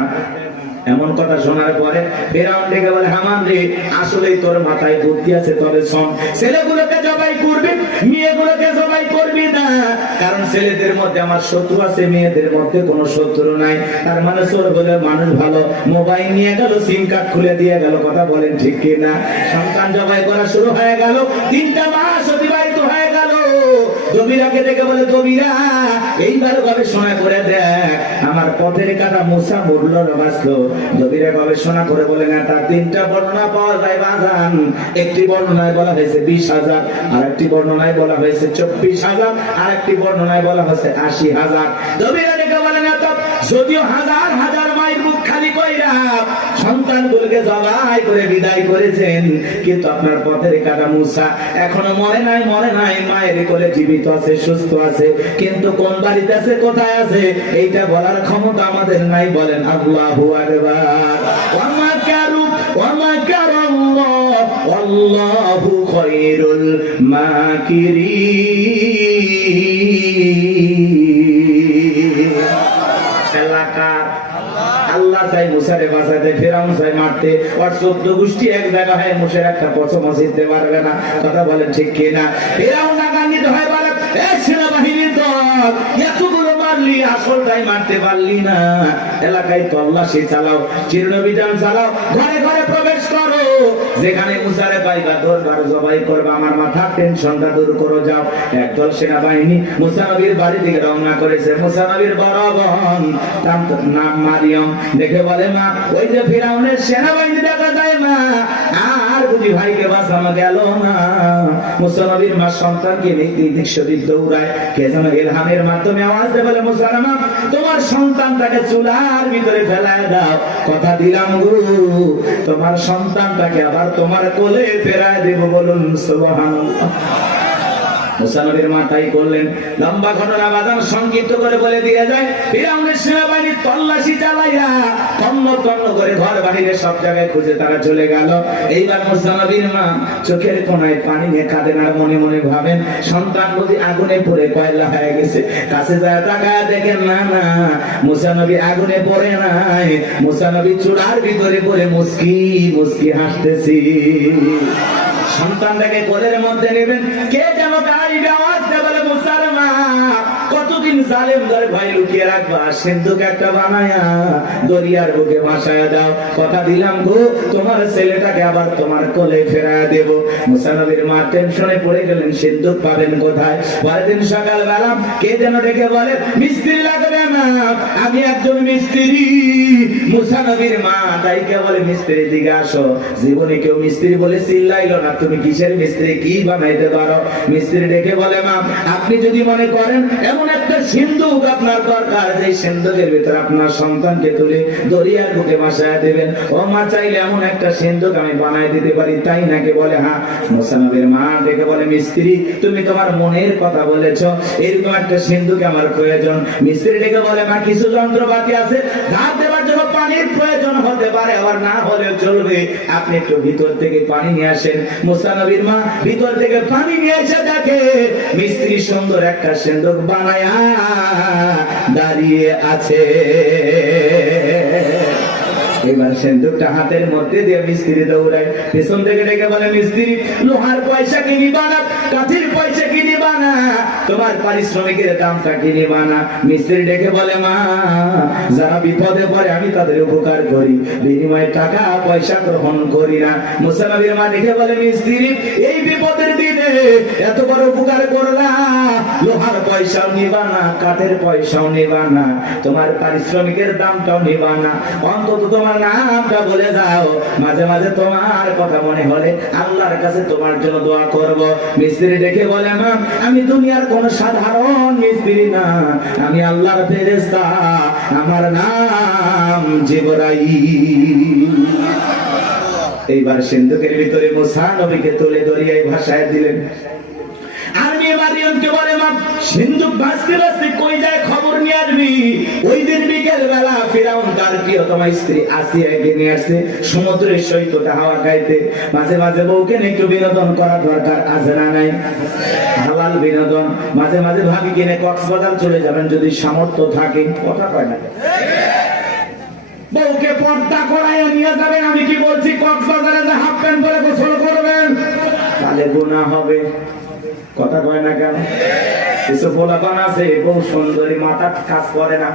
এমন কথা শোনার পরে ফিরআউন ডেকে বলে, হামান রে আসলেই তোর মাথায় বুদ্ধি আছে, তবে শোন, ছেলেগুলোকে জবাই করবি, মেয়েগুলোকে জবাই করবি না, কারণ ছেলেদের মধ্যে আমার শত্রু আছে, মেয়েদের মধ্যে কোনো শত্রু নাই। তার মানে চোর বলে মানুষ ভালো, মোবাইল নিয়ে গেল, সিম কার্ড খুলে দিয়ে গেল। কথা বলেন ঠিক কিনা? সন্তান জবাই করা শুরু হয়ে গেল, 3টা মাস অতিবাহিত হয়ে গেল। দবিরাকে ডেকে বলে, দবিরা এইবার গবেষণা করে দেখ, আমার পথের কাটা মুসা মরল না বাঁচলো। দবিরা গবেষণা করে বলে, না তার 3টা বর্ণনা পাওয়া যায় বাজান। একটি বর্ণনায় বলা হয়েছে 20,000, আর একটি বর্ণনায় বলা হয়েছে 24,000, আর একটি বর্ণনায় বলা হয়েছে 80,000। দবিরা ডেকে বলে, না তো যদিও হাজার হাজার মায়ের মুখ খালি কইরা সন্তানগুলোকে জবাই করে বিদায় করেছেন, কিন্তু আপনার পথের কাটা মুসা এখনো মরে নাই, মরে নাই, মায়ের কোলে জীবিত আছে, সুস্থ আছে, কিন্তু কোন বাড়িতে আছে, কোথায় আছে, এইটা বলার ক্ষমতা আমাদের নাই। বলেন আল্লাহু আকবার। ওয়া মাকারু ওয়া মাকারাল্লাহ আল্লাহু খায়রুল মাকিরিন। এলাকার আল্লাহ চাই মুসারে বাঁচাতে, ফেরাউন চাই মারতে, আর 14 গোষ্ঠী এক জায়গা হয় মুসার একটা পছন্দ জিততে পারবে না। কথা বলেন ঠিক কিনা? ফেরাউন রাগান্বিত হয় বলে, এ সেনাবাহিনীর দল, এতগুলো মারলি, আসলটাই মারতে পারলি না। এলাকায় তল্লাশি চালাও, চিরনবিধান চালাও, ঘরে ঘরে প্রবেশ করো, যেখানে মুসারে পাইবা দরবার জবাই করবা, আমার মাথার টেনশনটা দূর করো যাও। একদল সেনাবাহিনী মুসা নবীর বাড়ি থেকে রওনা করেছে। মুসা নবীর বড় বোন, তার নাম মারিয়ম, দেখে বলে, মা ওই যে ফিরাউনের সেনাবাহিনী দেখা যায় মা, আর বুঝি ভাইকে বাঁচানো গেল না। মুসা নবীর মা সন্তানকে নির্দিষ্ট দৌড়ায়, কে যেন ইলহামের মাধ্যমে আওয়াজ দেয়, বলে মুসা মা, তোমার সন্তানটাকে চুলার ভিতরে ফেলায় দাও, কথা দিলাম গো তোমার সন্তানটাকে আবার তোমার কোলে ফেরায় দেব, বলুন সুবহানাল্লাহ। মুসা নবীর মা তাই করলেন। লম্বা ঘটনা বাজান সংক্ষিপ্ত করে বলে দিয়ে যায়, ফিরাউনের সেনাবাহিনী তল্লাশি চালাইয়া তন্ন তন্ন করে ঘর বাহিরে সব জায়গায় খুঁজে তারা চলে গেল। এইবার মুসা নবীর মা চোখের কোনায় পানি নিয়ে কাঁদেন আর মনে মনে ভাবেন, সন্তান বুঝি আগুনে পড়ে কয়লা হয়ে গেছে। কাছে যায় তাকায় দেখেন, না না, মুসা নবী আগুনে পড়ে নাই, মুসা নবী চুলার ভিতরে পড়ে মুস্কি মুস্কি হাসতেছি। সন্তানটাকে কোলের মধ্যে নেবেন, কে যেন গাইবে আওয়াজ দেয়, বলে মুসার মা, কতদিন জালেম ঘরে ভয় লুকিয়ে রাখবা, সিন্ধুক একটা বানায়া দরিয়ার বুকে ভাসায়া দাও, কথা দিলাম গো তোমার ছেলেটাকে আবার তোমার কোলে ফেরায়া দেব। মুসা নবীর মা টেনশনে পড়ে গেলেন, সিন্ধুক পাবেন কোথায়। পরের দিন সকালবেলা কে যেন ডেকে বলে, মিস্ত্রি লাগবে না, আমি একজন মিস্ত্রি। মুসা নবীর মা তাইকে বলে, মিস্ত্রি দিকে আসো। জীবনে কেউ মিস্ত্রি বলে চিল্লাইল না, তুমি কিসের মিস্ত্রি, কি বানাইতে পারো? মিস্ত্রি ডেকে বলে, মা আপনি যদি মনে করেন এমন একটা সিন্ধুক আপনার দরকার, যে সিন্ধুকের ভিতরে আপনার সন্তানকে তুলে দরিয়ার বুকে ভাসায় দেবেন, ও মা চাইলে এমন একটা সিন্ধুক আমি বানাই দিতে পারি, তাই নাকি? বলে হ্যাঁ। মুসা নবীর মা ডেকে বলে, মিস্ত্রি তুমি তোমার মনের কথা বলেছ, এরকম একটা সিন্ধুক আমার প্রয়োজন। মিস্ত্রি ডেকে বলে, মা কিছু যন্ত্রপাতি আছে, ধার দেওয়ার জন্য পানির প্রয়োজন হতে পারে, আবার না হলেও চলবে, আপনি একটু ভিতর থেকে পানি নিয়ে আসেন। মুসা নবীর মা ভিতর থেকে পানি নিয়ে এসে দেখে মিস্ত্রি সুন্দর একটা সিন্ধুক বানায়া দাঁড়িয়ে আছে। এবার সিন্ধুকটা হাতের মধ্যে দিয়ে মিস্ত্রি দৌড়ায়, পেছন থেকে ডেকে বলে, মিস্ত্রি লোহার পয়সা কি নিবা না, কাঠের পয়সা কি নিবা না, তোমার পারিশ্রমিকের দামটা কি নিবা না? মিস্ত্রি ডেকে বলে, মা যারা বিপদে পড়ে আমি তাদের উপকার করি, বিনিময়ে টাকা পয়সা গ্রহণ করি না। মুসা নবীর মা ডেকে বলে, মিস্ত্রি এই বিপদের দিনে এত বড় উপকার করলা, লোহার পয়সাও নিবা না, কাঠের পয়সাও নিবা না, তোমার পারিশ্রমিকের দামটাও নিবা না, অন্তত তোমার নামটা বলে দাও, মাঝে মাঝে তোমার কথা মনে হলে আল্লাহর কাছে তোমার জন্য দোয়া করব। মিস্ত্রি ডেকে বলে, মা আমি দুনিয়ার কোন সাধারণ মিস্ত্রি না, আমি আল্লাহর ফেরেশতা, আমার নাম জিবরাইল। এইবার সিন্ধুকের ভিতরে মুসা নবীকে তুলে দরিয়ায় ভাসায় দিলেন। আর মেয়ে মারিয়মকে বলে, মা সিন্ধুক ভাসতে ভাসতে কই যায় খবর নিয়ে আসবি। ওই দিন বিকেল বেলা ফিরাউন তার প্রিয়তমা স্ত্রী আসিয়াকে নিয়ে আসছে সমুদ্রের সৈকতে হাওয়া খাইতে। মাঝে মাঝে বউকে একটু বিনোদন করা দরকার, আছে না নাই? হালাল বিনোদন। মাঝে মাঝে ভাবি কিনে কক্সবাজার চলে যাবেন যদি সামর্থ্য থাকে, কথা কয় না? বউকে পর্দা করাইয়া নিয়ে যাবেন। আমি কি বলছি কক্সবাজারে যে হাফ প্যান্ট পরে গোসল করবেন, তাহলে গুনাহ হবে, কথা কয় না কেন? কিছু পোলাপান আছে বউ সুন্দরী, মাথা কাজ করে না,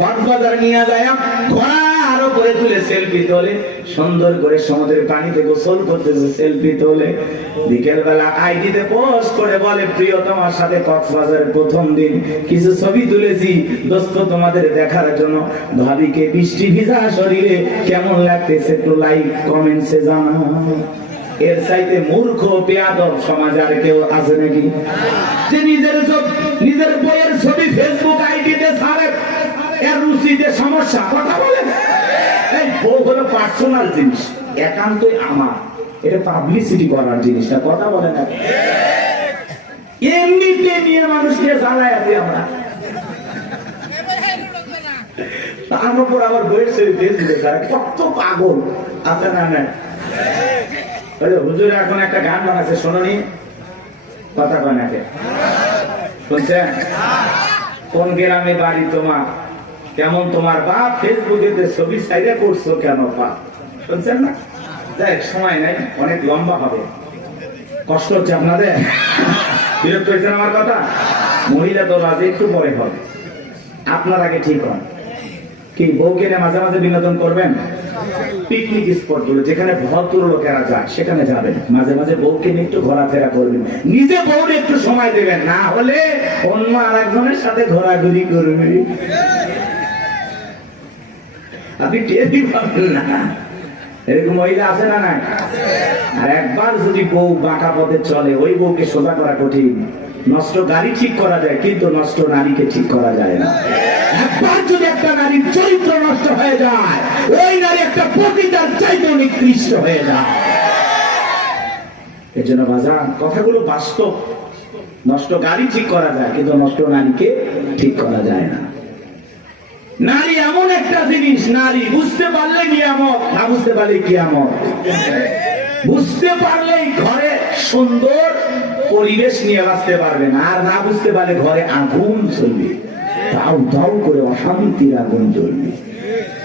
কক্সবাজার নিয়ে যায় ঘোড়ার উপরে তুলে সেলফি তোলে, সুন্দর করে সমুদ্রের পানিতে গোসল করতেছে, সেলফি তোলে। বিকেল বেলা আইডিতে পোস্ট করে বলে, প্রিয় তোমার সাথে কক্সবাজারের প্রথম দিন কিছু ছবি তুলেছি দোস্ত তোমাদের দেখার জন্য, ভাবিকে বৃষ্টি ভিজা শরীরে কেমন লাগতেছে একটু লাইক কমেন্টসে জানাও। এর চাইতে মূর্খ বেয়াদব সমাজ আর কেউ আছে নাকি? যে নিজের বইয়ের ছবি ফেসবুক আইডিতে ছাড়ে, এর রুচিতে সমস্যা, কথা বলেন? এই বউ হলো পার্সোনাল জিনিস, একান্তই আমার, এটা পাবলিসিটি করার জিনিসটা, কথা বলে না? এমনিতে নিয়ে মানুষকে জ্বালায় আছি আমরা, তার উপর আবার বইয়ের ছবি ফেসবুকে ছাড়ে, কত পাগল আছে না? না হুজুর এখন একটা গান বানাচ্ছে, শোনি, কথা বানাকে শুনছেন? কোন গ্রামে বাড়ি তোমার, কেমন তোমার বাপ, ফেসবুকে ছবি সাইডে করছো কেন বাপ, শুনছেন না? দেখ সময় নাই, অনেক লম্বা হবে, কষ্ট হচ্ছে আপনাদের, বিরক্ত হয়েছেন আমার কথা? মহিলা তো আজ একটু পরে হবে, আপনার আগে ঠিক হন। কি বউকে মাঝে মাঝে বিনোদন করবেন? পিকনিক স্পট গুলো যেখানে ভদ্র লোকেরা যায় সেখানে যাবেন, মাঝে মাঝে বউকে নিয়ে একটু ঘোরাফেরা করবেন, নিজে বউকে একটু সময় দেবেন, না হলে অন্য আরেকজনের সাথে ঘোরাঘুরি করবে, আপনি টেরই পাবেন না। এরকম মহিলা আছে না নাই? আর একবার যদি বউ বাঁকা পথে চলে, ওই বউকে সোজা করা কঠিন। নষ্ট গাড়ি ঠিক করা যায়, কিন্তু নষ্ট নারীকে ঠিক করা যায় না। একবার যদি একটা নারীর চরিত্র নষ্ট হয়ে যায়, ওই নারী একটা পতিতার চাইতে নিকৃষ্ট হয়ে যায়। এই জন্য বাজার কথাগুলো বাস্তব। নষ্ট গাড়ি ঠিক করা যায়, কিন্তু নষ্ট নারীকে ঠিক করা যায় না। নারী এমন একটা জিনিস, নারী বুঝতে পারলে নিয়ামত, না বুঝতে পারলে কিয়ামত। বুঝতে পারলেই ঘরে সুন্দর পরিবেশ নিয়ে বাঁচতে পারবেন, আর না বুঝতে পারলে ঘরে আগুন চলবে, দাউ দাউ করে অশান্তির আগুন জ্বলবে।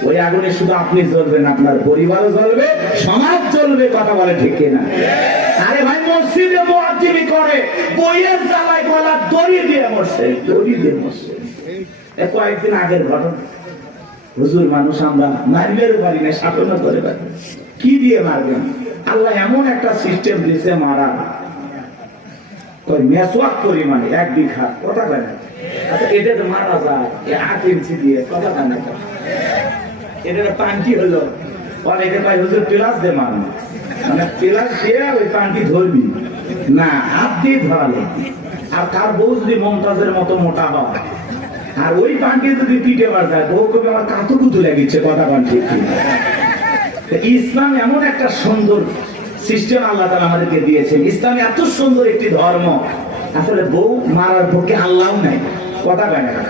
ওই আগুনে শুধু আপনি জ্বলবেন, আপনার পরিবারও জ্বলবে, সমাজ জ্বলবে। কথা বলে ঠিক না? আরে ভাই, মসজিদে মুয়াজ্জিনি করে, বইয়ের জ্বালায় গলা দড়ি দিয়ে মরছে, দড়ি দিয়ে মরছে। কয়েকদিন আগের ঘটনা। হুজুর, মানুষ আমরা মারবেও পারি না, শাসনও করে পারি, কি দিয়ে মারবেন? আল্লাহ এমন একটা সিস্টেম দিয়েছে মারা, মেসওয়াক পরিমাণে 1 বিঘা, কথা বলে না। আচ্ছা, এটা তো মারা যায় 8 ইঞ্চি দিয়ে, কথা বলে না। এটা পান্টি হলো, অনেকে পাই হুজুর প্লাস দিয়ে মারো, মানে প্লাস দিয়ে ওই পান্টি ধরবি না, হাত দিয়ে ধরালে। আর কার বউ যদি মমতাজের মতো মোটা হয়, আর ওই পান্টি যদি পিঠে মার যায়, বউ কবি আমার কাতুকুতু লেগেছে, কথা পান্টি। ইসলাম এমন একটা সুন্দর সিস্টেম আল্লাহ তাআলা আমাদেরকে দিয়েছেন। ইসলাম এত সুন্দর একটি ধর্ম, আসলে বউ মারার পক্ষে আল্লাহ নাই, কথা বলে না।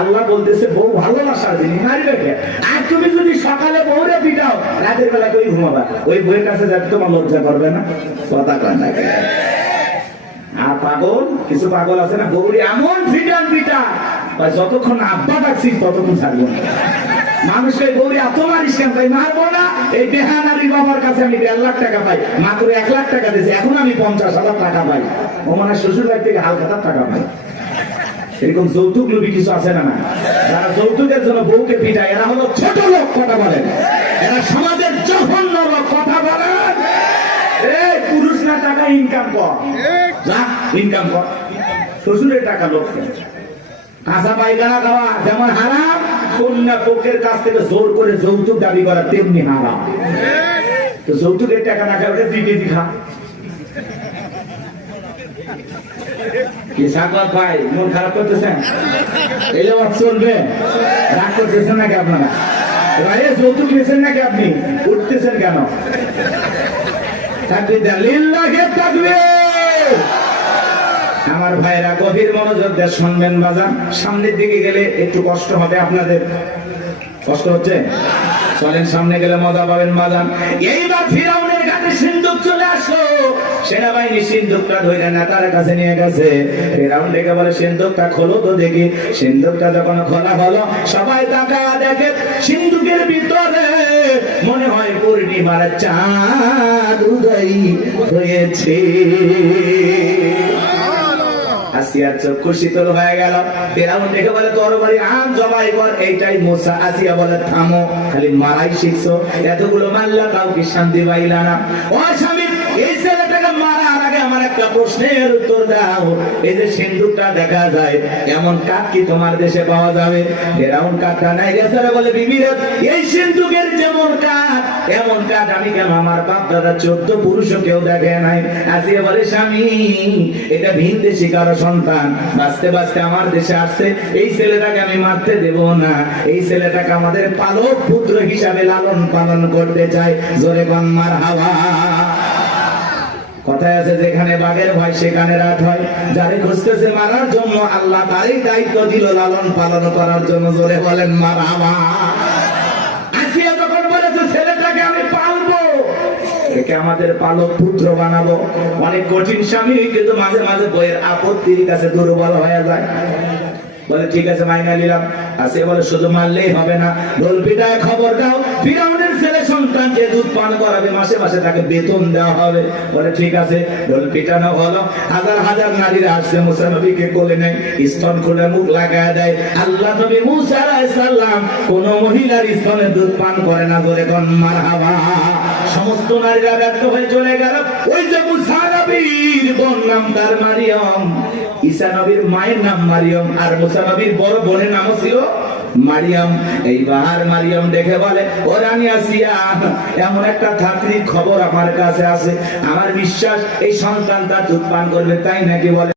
আল্লাহ বলতেছে বউ ভালোবাসার জিনিস, মারবে। আর তুমি যদি সকালে বউরে পিটাও, রাতের বেলা কই ঘুমাবা? ওই বউয়ের কাছে যাতে তোমার লজ্জা করবে না, কথা কয় না। আর পাগল, কিছু পাগল আছে না, বউরে এমন পিটান পিটা, যতক্ষণ আব্বা ডাকছি ততক্ষণ ছাড়বো না। মানুষের গৌরী এত মারিস কেন? ভাই মারবো না। এই বেহানারি বাবার কাছে আমি 1.5 লাখ টাকা পাই, মাত্র 1 লাখ টাকা দিয়েছে, এখন আমি 50,000 টাকা পাই। ও মানে শ্বশুর বাড়ি থেকে হালখাতার টাকা পাই। এরকম যৌতুক লোভী কিছু আছে না? যারা যৌতুকের জন্য বউকে পিটায়, এরা হলো ছোট লোক, কথা বলেন। এরা সমাজের জঘন্য লোক, কথা বলেন। এই পুরুষ না টাকা ইনকাম কর, যা ইনকাম কর, শ্বশুরের টাকা লোক। কাঁচা পায়খানা খাওয়া যেমন হারাম, কন্যা পক্ষের কাছ থেকে জোর করে যৌতুক দাবি করা তেমনি হারাম। তো যৌতুকের টাকা না খাওয়া 2 কেজি খা। কি সাকত ভাই, মন খারাপ করতেছেন? এলে চলবে, রাগ করতেছেন নাকি আপনারা? ভাই যৌতুক নিয়েছেন নাকি আপনি? উঠতেছেন কেন? তাকবীর দেন, লিল্লাহি তাকবীর। আমার ভাইরা গভীর মনোযোগ দিয়ে শুনবেন বাজান। সামনের দিকে গেলে একটু কষ্ট হবে আপনাদের, কষ্ট হচ্ছে? চলেন সামনে গেলে মজা পাবেন বাজান। এইবার ফিরাউনের ঘাটে সিন্ধুক চলে আসলো, সেনাবাহিনী সিন্ধুকটা ধরে নেতার কাছে নিয়ে গেছে। ফিরাউন ডেকে বলে, সিন্ধুকটা খোলো তো দেখি। সিন্ধুকটা যখন খোলা হলো, সবাই তাকায়া দেখে সিন্ধুকের ভিতরে মনে হয় পূর্ণিমার চাঁদ উদয় হয়েছে। আসিয়ার চক্ষু শীতল হয়ে গেল। ফিরাউন দেখে বলে, তরবারি আন, জবাই কর। এইটাই মুসা। আসিয়া বলে, থামো, খালি মারাই শিখছো, এতগুলো মারলা তাও কি শান্তি পাইলা না? ও স্বামী, এই ছেলেটাকে মারার আগে আমার একটা প্রশ্নের উত্তর দাও। এই যে সিন্ধুকটা দেখা যায়, এমন কাঠ কি তোমার দেশে পাওয়া যাবে? ফিরাউন কাঠটা নাই গেছে, বলে, বিবি রে, এই সিন্ধুকের যেমন কাঠ, এমন কাঠ আমি কেন আমার বাপ দাদা 14 পুরুষও কেউ দেখে নাই। আসিয়া বলে, স্বামী, এটা ভিন দেশি কারো সন্তান, বাঁচতে বাঁচতে আমার দেশে আসছে, এই ছেলেটাকে আমি মারতে দেব না। এই ছেলেটাকে আমাদের পালক পুত্র হিসাবে লালন পালন করতে চাই। জোরে কোন মারহাবা। কথায় আছে, যেখানে বাঘের ভয় সেখানে রাত হয়। যারে খুঁজতেছে মারার জন্য, আল্লাহ তারই দায়িত্ব দিল লালন পালন করার জন্য। জোরে বলেন মারহাবা। আসিয়া যখন বলেছে, ছেলেটাকে আমি পালবো, একে আমাদের পালক পুত্র বানাবো। অনেক কঠিন স্বামী, কিন্তু মাঝে মাঝে বইয়ের আপত্তির কাছে দুর্বল হয়ে যায়। বলে ঠিক আছে মাইনা নিলাম। আসে বলে শুধু মারলেই হবে না, ঢোল পিটায় খবর দাও ফিরাউনের ছেলে সন্তানকে দুধ পান করাবে, মাসে মাসে তাকে বেতন দেওয়া হবে। বলে ঠিক আছে, ঢোল পিটানো হলো। হাজার হাজার নারীরা আসছে, মুসা নবীকে কোলে নেয়, স্তন খুলে মুখ লাগায় দেয়। আল্লাহ নবী মুসা আলাইহিস সালাম কোন মহিলার স্তনে দুধ পান করে না, বলে কোন মারহাবা। সমস্ত নারীরা ব্যর্থ হয়ে চলে গেল। ওই যে মুসা নবীর বোন নাম তার মারিয়াম, ঈসা নবীর মায়ের নাম মারিয়াম, আর মুসা নবীর বড় বোনের নামও ছিল মারিয়াম। এইবার মারিয়াম দেখে বলে, ও রানী আসিয়া, এমন একটা ধাত্রীর খবর আমার কাছে আছে, আমার বিশ্বাস এই সন্তানটা দুধ পান করবে, তাই নাকি? বলে